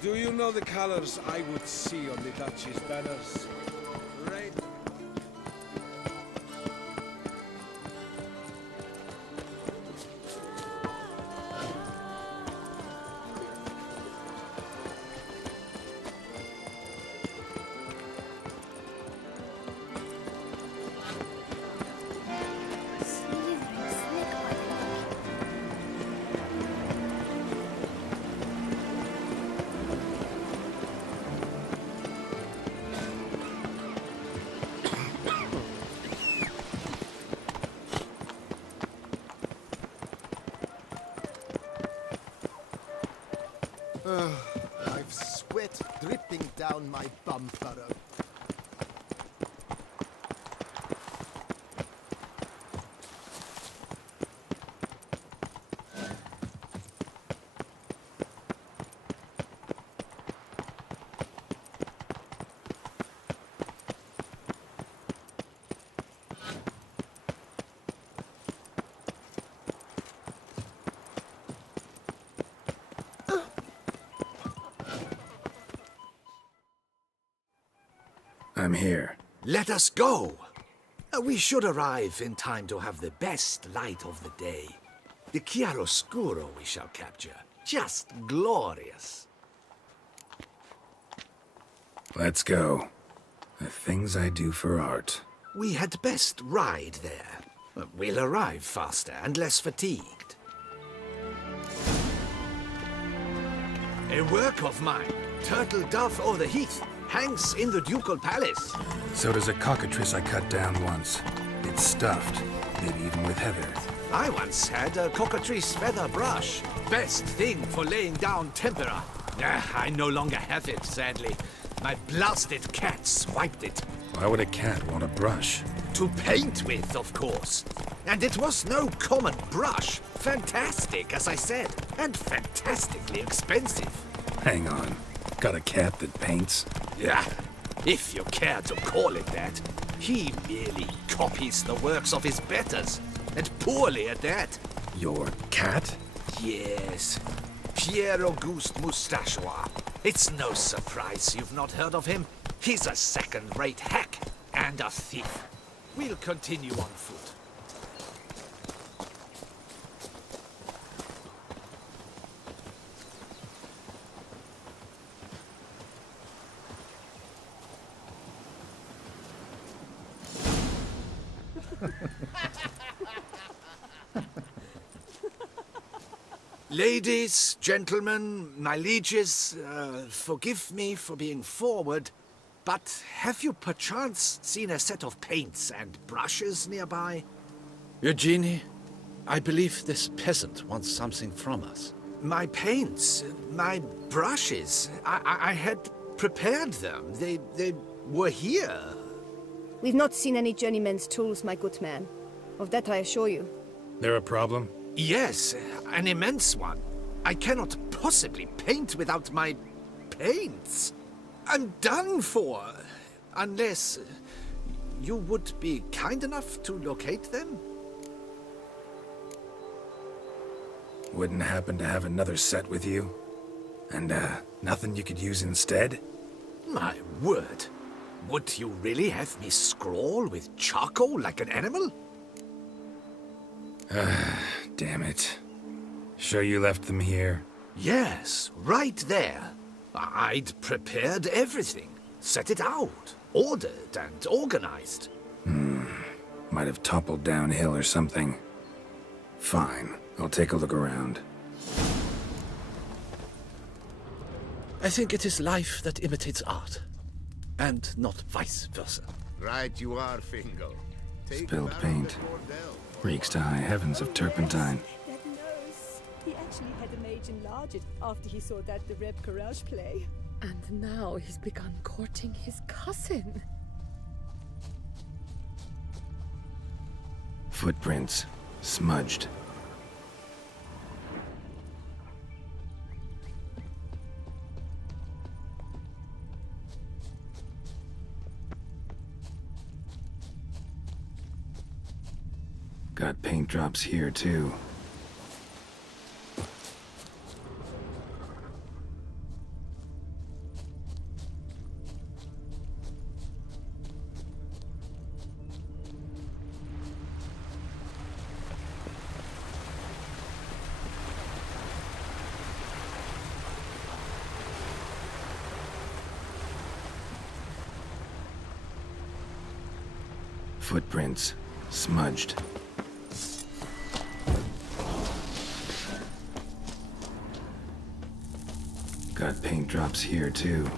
Do you know the colors I would see on the Duchy's banners? Red. I've sweat dripping down my bum furrow. I'm here. Let us go! We should arrive in time to have the best light of the day. The chiaroscuro we shall capture. Just glorious. Let's go. The things I do for art. We had best ride there. We'll arrive faster and less fatigued. A work of mine, Turtle Dove o' the Heath, hangs in the ducal palace. So does a cockatrice I cut down once. It's stuffed, maybe even with heather. I once had a cockatrice feather brush. Best thing for laying down tempera. I no longer have it, sadly. My blasted cat swiped it. Why would a cat want a brush? To paint with, of course. And it was no common brush. Fantastic, as I said, and fantastically expensive. Hang on. Got a cat that paints? Yeah, if you care to call it that. He merely copies the works of his betters, and poorly at that. Your cat? Yes, Pierre Auguste Moustachois. It's no surprise you've not heard of him. He's a second-rate hack and a thief. We'll continue on foot. Ladies, gentlemen, my lieges, forgive me for being forward, but have you perchance seen a set of paints and brushes nearby? Eugenie, I believe this peasant wants something from us. My paints, my brushes, I had prepared them. They were here. We've not seen any journeyman's tools, my good man. Of that I assure you. There a problem? Yes, an immense one. I cannot possibly paint without my paints. I'm done for. Unless you would be kind enough to locate them? Wouldn't happen to have another set with you? And, nothing you could use instead? My word. Would you really have me scrawl with charcoal like an animal? Damn it. Sure you left them here? Yes, right there. I'd prepared everything. Set it out. Ordered and organized. Might have toppled downhill or something. Fine. I'll take a look around. I think it is life that imitates art, and not vice versa. Right you are, Fingal. Spilled paint. Reeks to high heavens of turpentine. That nose. He actually had a mage enlarge it after he saw that the Reb Courage play. And now he's begun courting his cousin. Footprints. Smudged. Got paint drops here, too. Footprints. Smudged. Got paint drops here, too.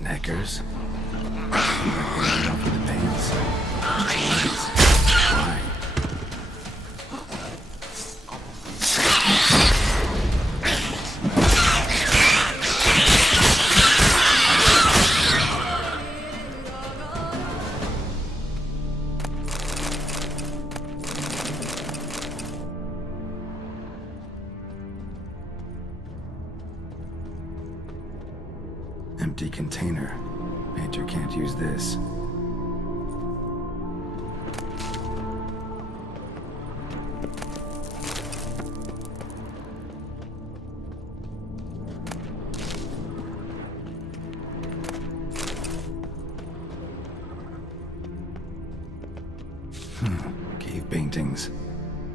Knackers. Off with the paints. Why? Empty container. Painter can't use this.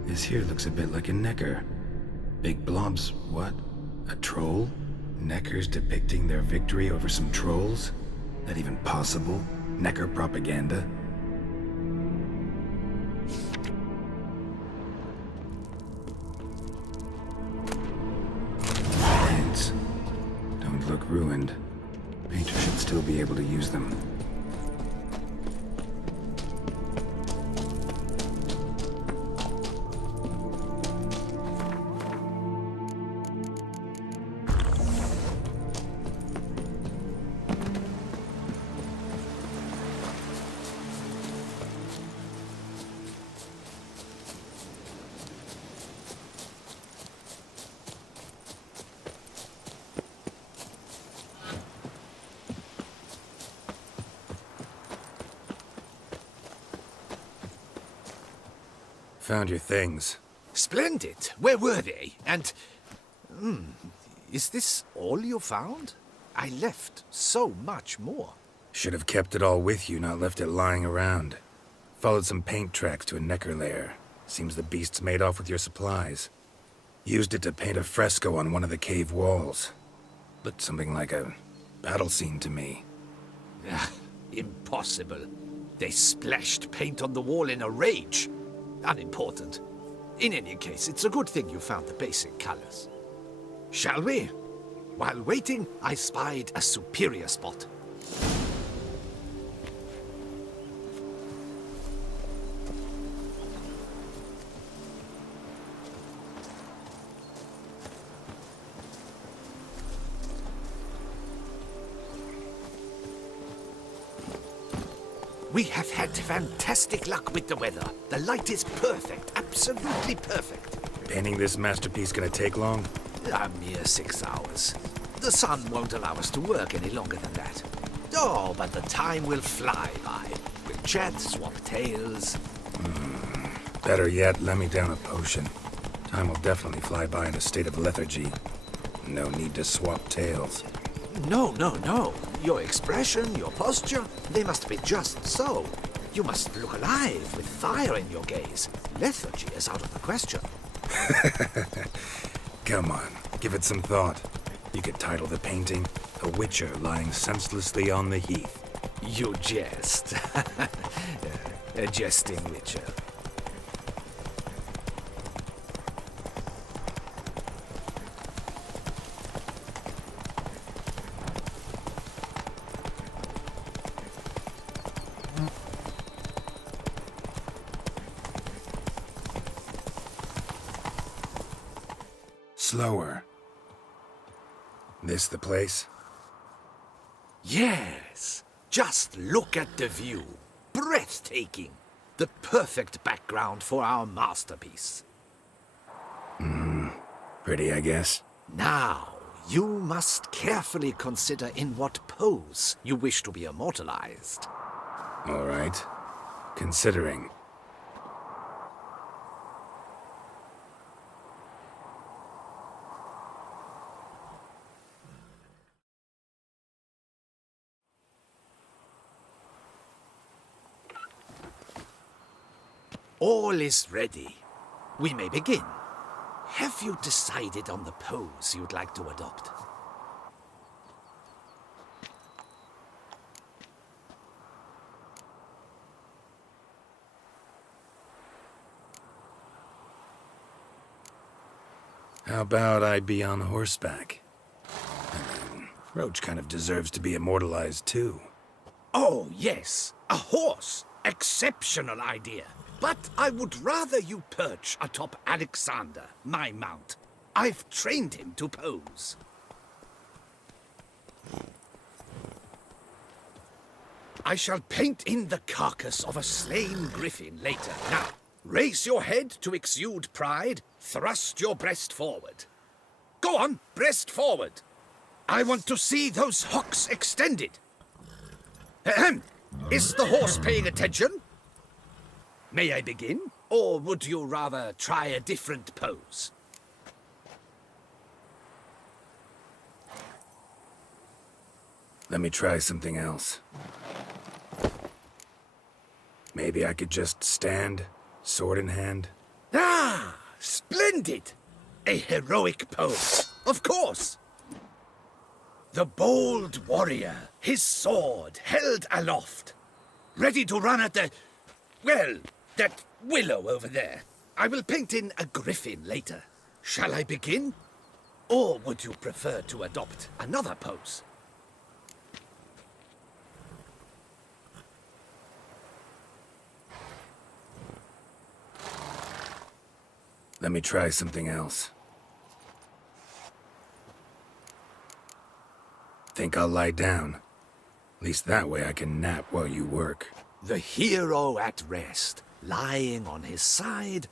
This here looks a bit like a necker. Big blobs, what? A troll? Neckers depicting their victory over some trolls? That even possible? Necker propaganda? Paints. Don't look ruined. Painter should still be able to use them. Found your things. Splendid. Where were they? And... is this all you found? I left so much more. Should have kept it all with you, not left it lying around. Followed some paint tracks to a necker lair. Seems the beast's made off with your supplies. Used it to paint a fresco on one of the cave walls. Looked something like a battle scene to me. Impossible. They splashed paint on the wall in a rage. Unimportant. In any case, it's a good thing you found the basic colors. Shall we? While waiting, I spied a superior spot. We have had fantastic luck with the weather. The light is perfect, absolutely perfect. Painting this masterpiece gonna take long? A mere 6 hours. The sun won't allow us to work any longer than that. Oh, but the time will fly by. We'll chat, swap tales. Better yet, let me down a potion. Time will definitely fly by in a state of lethargy. No need to swap tales. No. Your expression, your posture, they must be just so. You must look alive with fire in your gaze. Lethargy is out of the question. Come on, give it some thought. You could title the painting, A Witcher Lying Senselessly on the Heath. You jest. A jesting witcher. Slower. This the place? Yes. Just look at the view. Breathtaking. The perfect background for our masterpiece. Pretty, I guess. Now, you must carefully consider in what pose you wish to be immortalized. All right. Considering. All is ready. We may begin. Have you decided on the pose you'd like to adopt? How about I be on horseback? Roach kind of deserves to be immortalized too. Oh, yes. A horse. Exceptional idea. But I would rather you perch atop Alexander, my mount. I've trained him to pose. I shall paint in the carcass of a slain griffin later. Now, raise your head to exude pride. Thrust your breast forward. Go on, breast forward. I want to see those hocks extended. Ahem. Is the horse paying attention? May I begin? Or would you rather try a different pose? Let me try something else. Maybe I could just stand, sword in hand. Ah, splendid! A heroic pose, of course. The bold warrior, his sword held aloft, ready to run at that willow over there. I will paint in a griffin later. Shall I begin? Or would you prefer to adopt another pose? Let me try something else. Think I'll lie down. At least that way I can nap while you work. The hero at rest, lying on his side,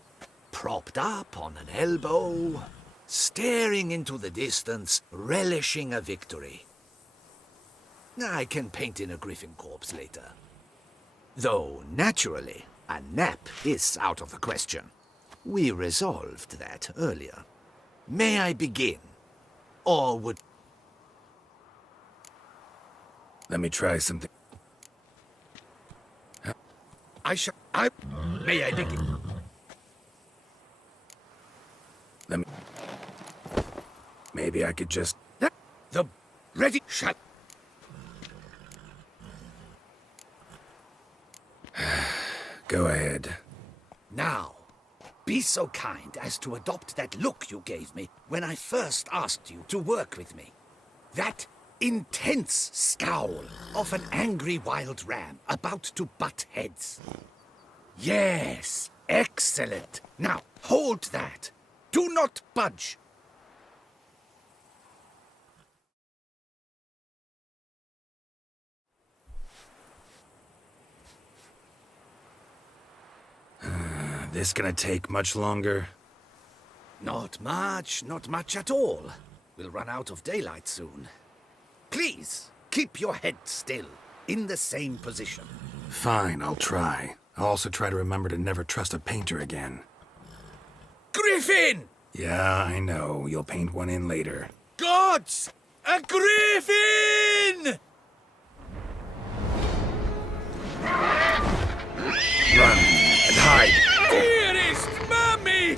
propped up on an elbow, staring into the distance, relishing a victory. I can paint in a griffin corpse later. Though, naturally, a nap is out of the question. We resolved that earlier. May I begin? Or would... Let me try something. May I begin? Let me... Maybe I could just... Ready? Shut... Go ahead. Now, be so kind as to adopt that look you gave me when I first asked you to work with me. That intense scowl of an angry wild ram about to butt heads. Yes, excellent. Now, hold that. Do not budge. This gonna take much longer? Not much at all. We'll run out of daylight soon. Please, keep your head still, in the same position. Fine, I'll try. I'll also try to remember to never trust a painter again. Griffin! Yeah, I know. You'll paint one in later. Gods! A griffin! Run and hide! Dearest Mummy!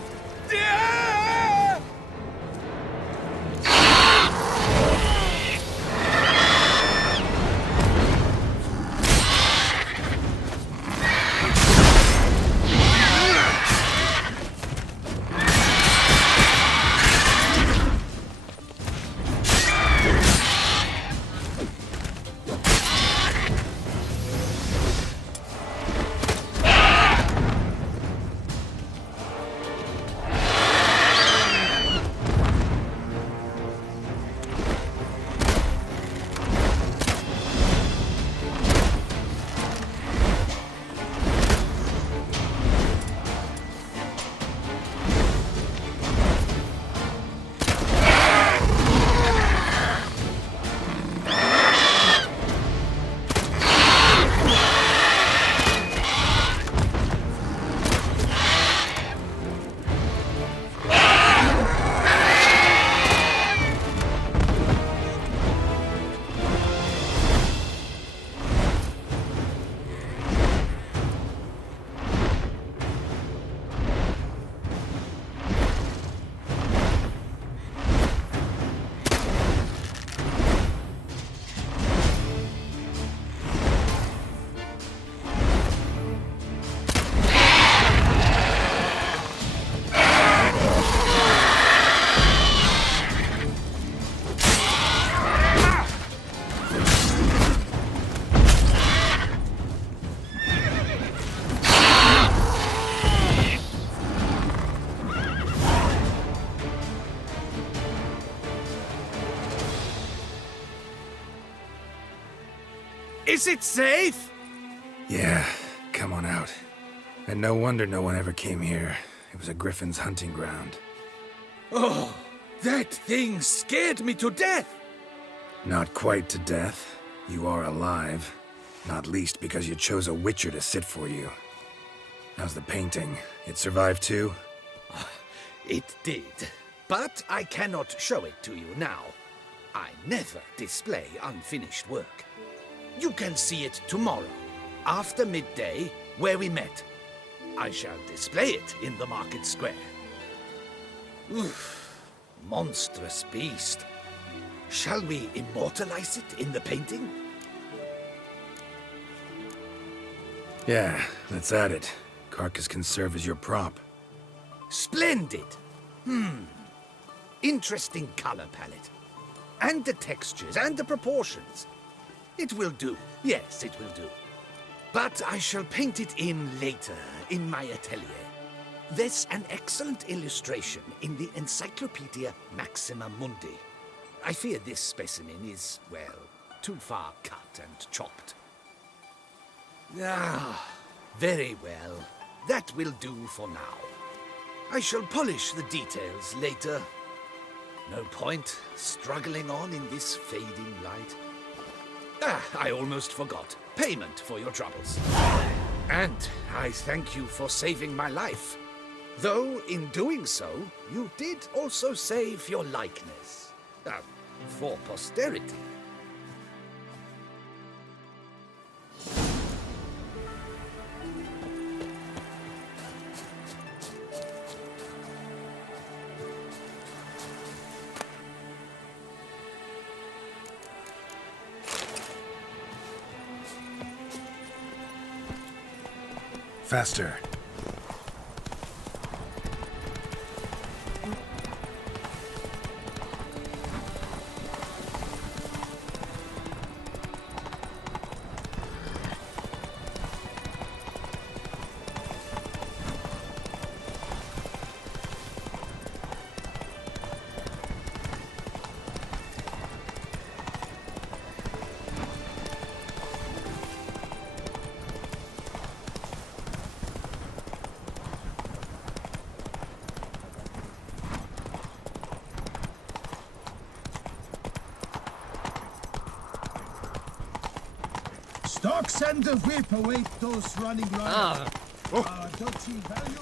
Is it safe? Yeah, come on out. And no wonder no one ever came here. It was a griffin's hunting ground. Oh, that thing scared me to death! Not quite to death. You are alive. Not least because you chose a witcher to sit for you. How's the painting? It survived too? It did. But I cannot show it to you now. I never display unfinished work. You can see it tomorrow, after midday, where we met. I shall display it in the market square. Oof, monstrous beast. Shall we immortalize it in the painting? Yeah, let's add it. Carcass can serve as your prop. Splendid! Interesting color palette. And the textures and the proportions. It will do. Yes, it will do. But I shall paint it in later, in my atelier. There's an excellent illustration in the Encyclopedia Maxima Mundi. I fear this specimen is, well, too far cut and chopped. Ah, very well. That will do for now. I shall polish the details later. No point struggling on in this fading light. Ah, I almost forgot. Payment for your troubles. And I thank you for saving my life. Though, in doing so, you did also save your likeness. For posterity. Faster. Stocks and the whip await those running riot. Duchy values.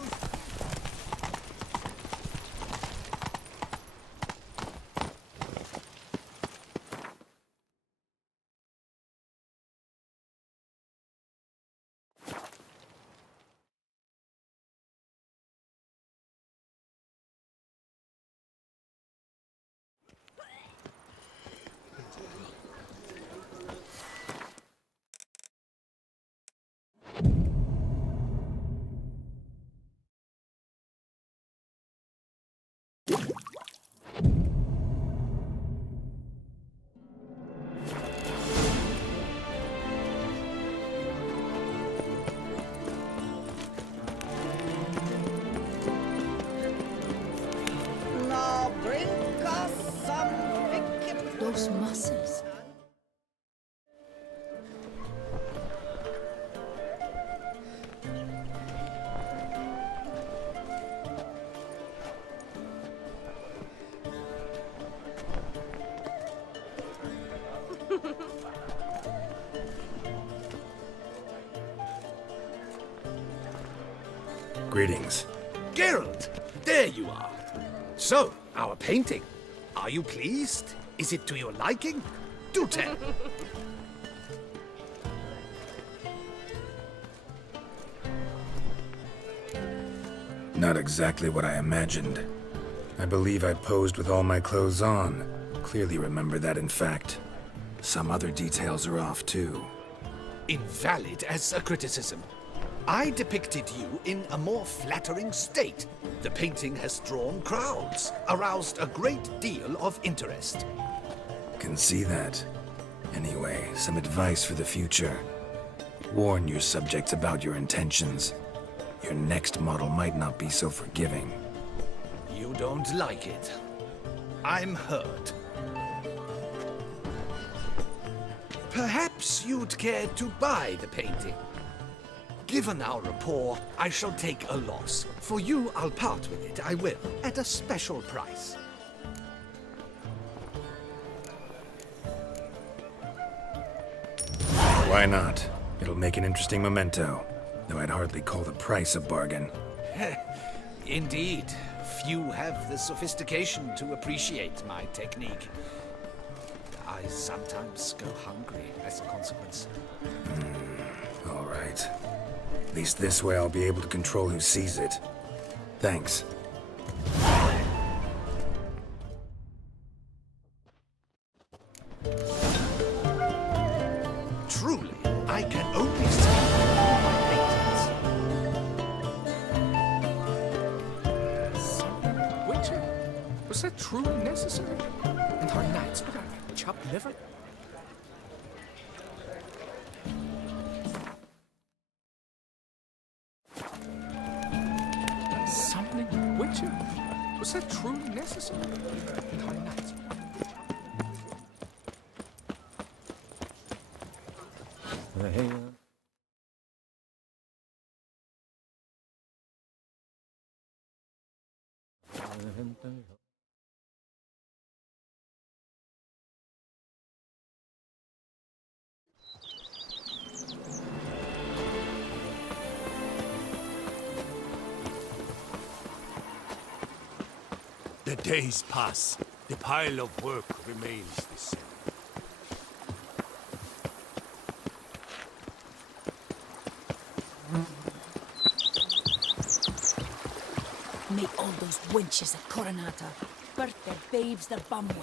Those muscles. Greetings. Geralt, there you are. So, our painting. Are you pleased? Is it to your liking? Do tell. Not exactly what I imagined. I believe I posed with all my clothes on. Clearly remember that, in fact. Some other details are off, too. Invalid as a criticism. I depicted you in a more flattering state. The painting has drawn crowds, aroused a great deal of interest. Can see that. Anyway, some advice for the future. Warn your subjects about your intentions. Your next model might not be so forgiving. You don't like it. I'm hurt. Perhaps you'd care to buy the painting. Given our rapport, I shall take a loss. For you, I'll part with it, I will, at a special price. Why not? It'll make an interesting memento, though I'd hardly call the price a bargain. Indeed, few have the sophistication to appreciate my technique. I sometimes go hungry as a consequence. All right. least this way I'll be able to control who sees it. Thanks. Truly, I can only speak for my patrons. Witcher? Was that truly necessary? And our knights would have chopped liver? Something Witcher? Was that truly necessary? And our knights would have The days pass. The pile of work remains the same. May all those wenches at Coronata birth their babes the bum way.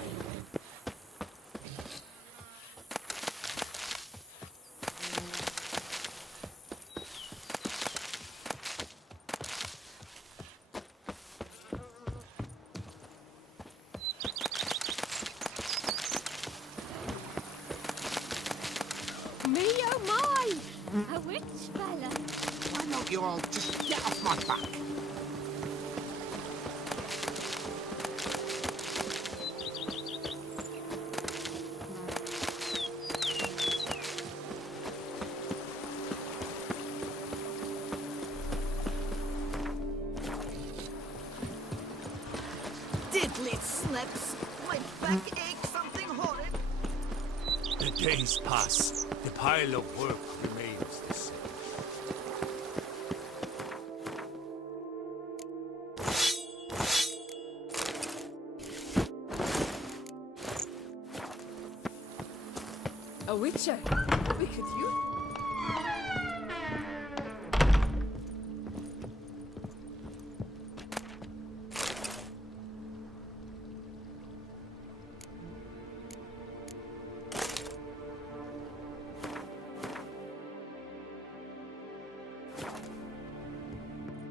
Me oh my! A witch fella. Why don't you all just get off my back? Diddly slips! My back aches something horrid! The days pass. The pile of work remains the same. A witcher? We could use.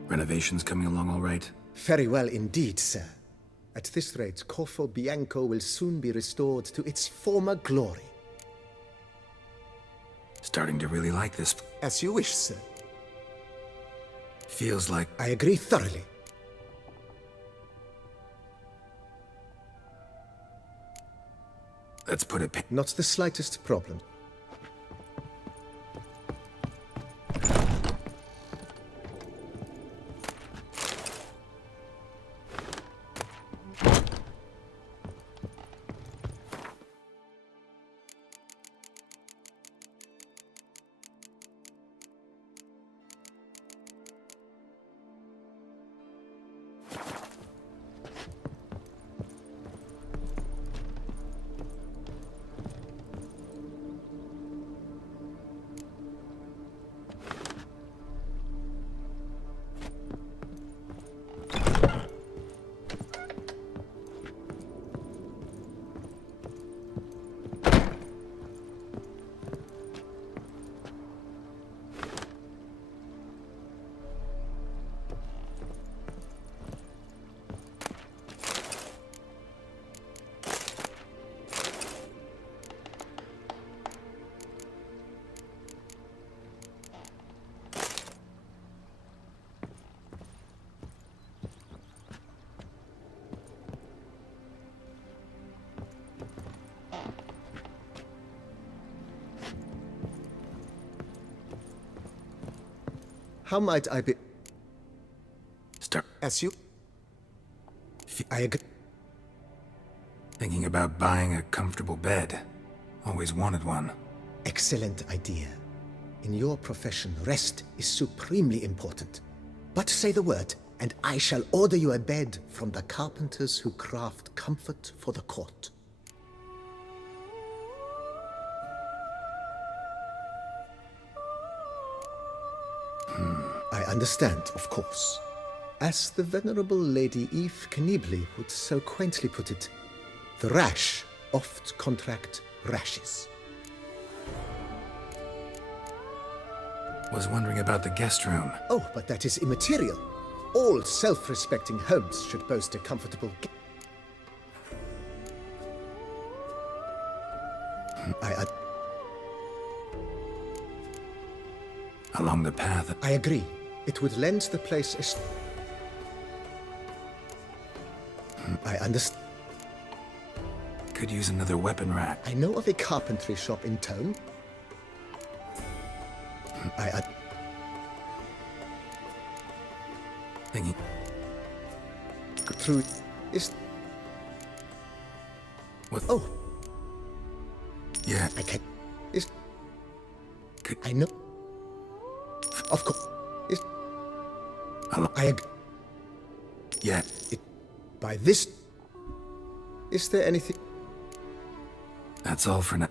Renovations coming along all right? Very well indeed, sir. At this rate, Corfo Bianco will soon be restored to its former glory. Starting to really like this. As you wish, sir. Feels like... I agree thoroughly. Let's put it... Not the slightest problem. How might I be... Start... As you... I agree. Thinking about buying a comfortable bed. Always wanted one. Excellent idea. In your profession, rest is supremely important. But say the word, and I shall order you a bed from the carpenters who craft comfort for the court. Hmm. understand, of course. As the venerable Lady Eve Knibley would so quaintly put it, the rash oft contract rashes. Was wondering about the guest room. Oh, but that is immaterial. All self-respecting homes should boast a comfortable Along the path. I agree. It would lend the place a... I understand. Could use another weapon rack. I know of a carpentry shop in town. Thingy. Through is... What? Oh. Yeah. I can... Is... I know... Of course. Is... I agree. Yeah. By this... Is there anything... That's all for now.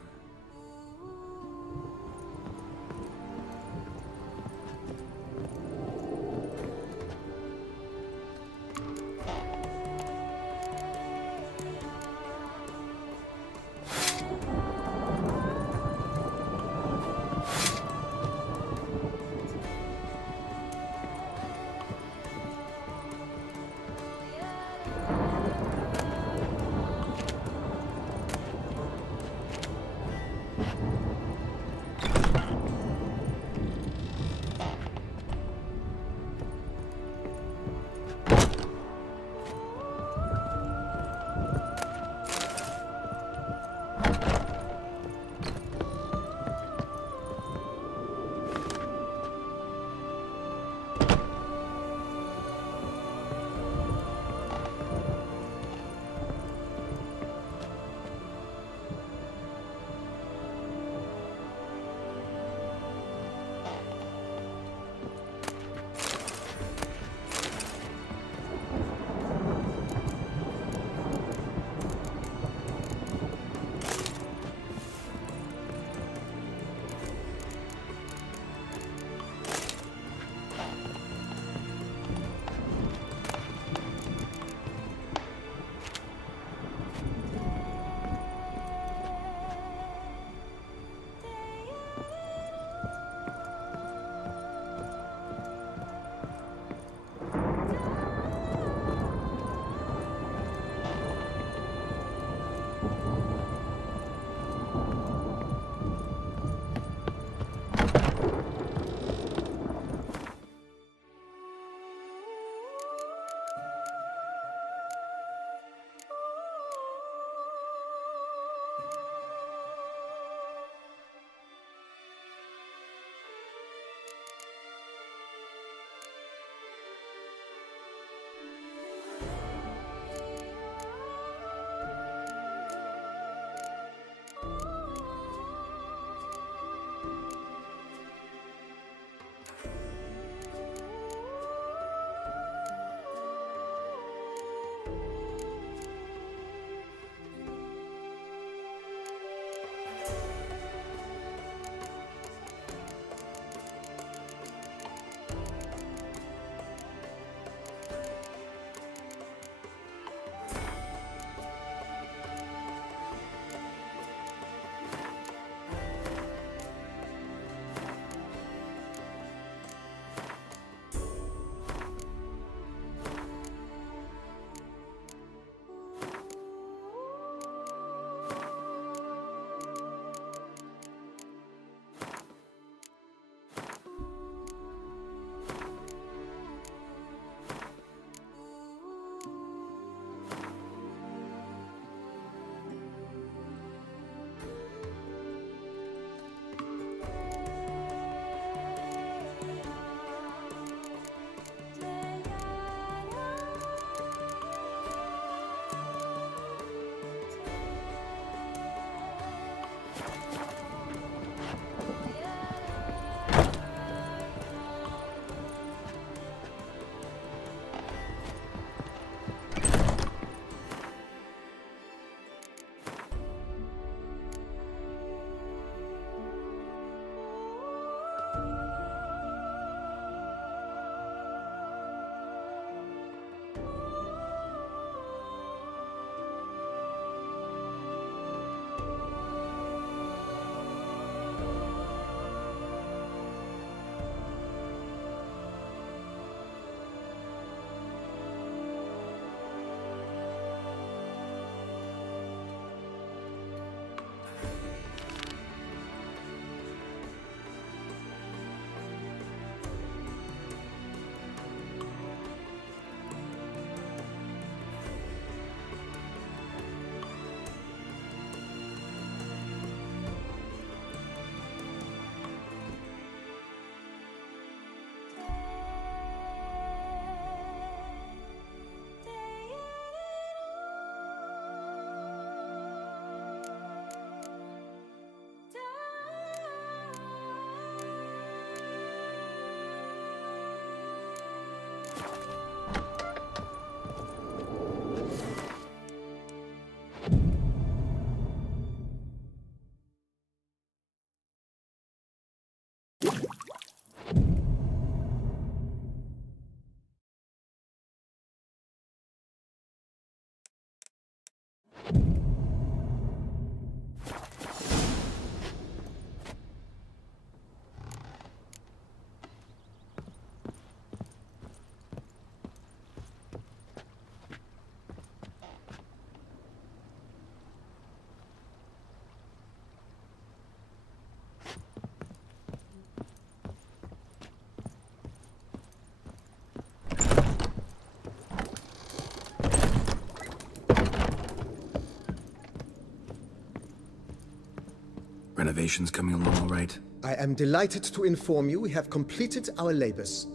Renovations coming along all right? I am delighted to inform you we have completed our labors.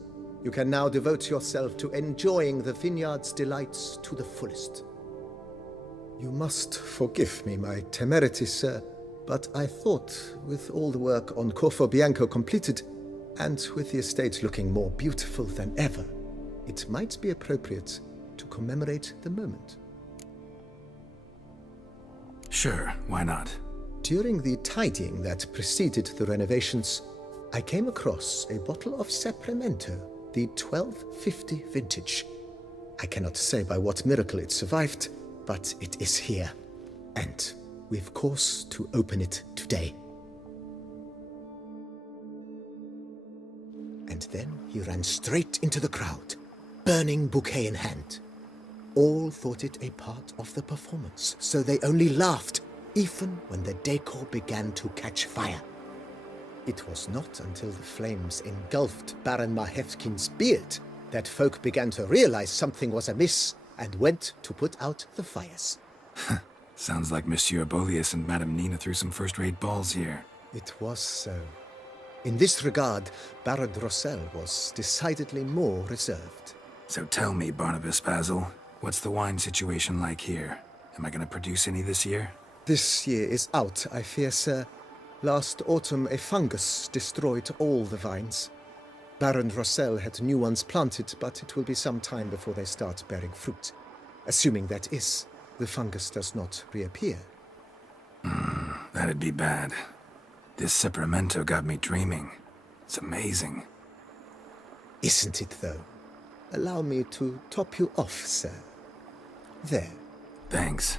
You can now devote yourself to enjoying the vineyard's delights to the fullest. You must forgive me my temerity, sir, but I thought, with all the work on Corvo Bianco completed, and with the estate looking more beautiful than ever, it might be appropriate to commemorate the moment. Sure, why not? During the tidying that preceded the renovations, I came across a bottle of Sapramento, the 1250 vintage. I cannot say by what miracle it survived, but it is here. And we've cause to open it today. And then he ran straight into the crowd, burning bouquet in hand. All thought it a part of the performance, so they only laughed, even when the decor began to catch fire. It was not until the flames engulfed Baron Mahevkin's beard that folk began to realize something was amiss and went to put out the fires. Sounds like Monsieur Bolius and Madame Nina threw some first-rate balls here. It was so. In this regard, Baron Rossel was decidedly more reserved. So tell me, Barnabas Basil, what's the wine situation like here? Am I going to produce any this year? This year is out, I fear, sir. Last autumn, a fungus destroyed all the vines. Baron Rossel had new ones planted, but it will be some time before they start bearing fruit. Assuming that is, the fungus does not reappear. That'd be bad. This Sapramento got me dreaming. It's amazing. Isn't it, though? Allow me to top you off, sir. There. Thanks.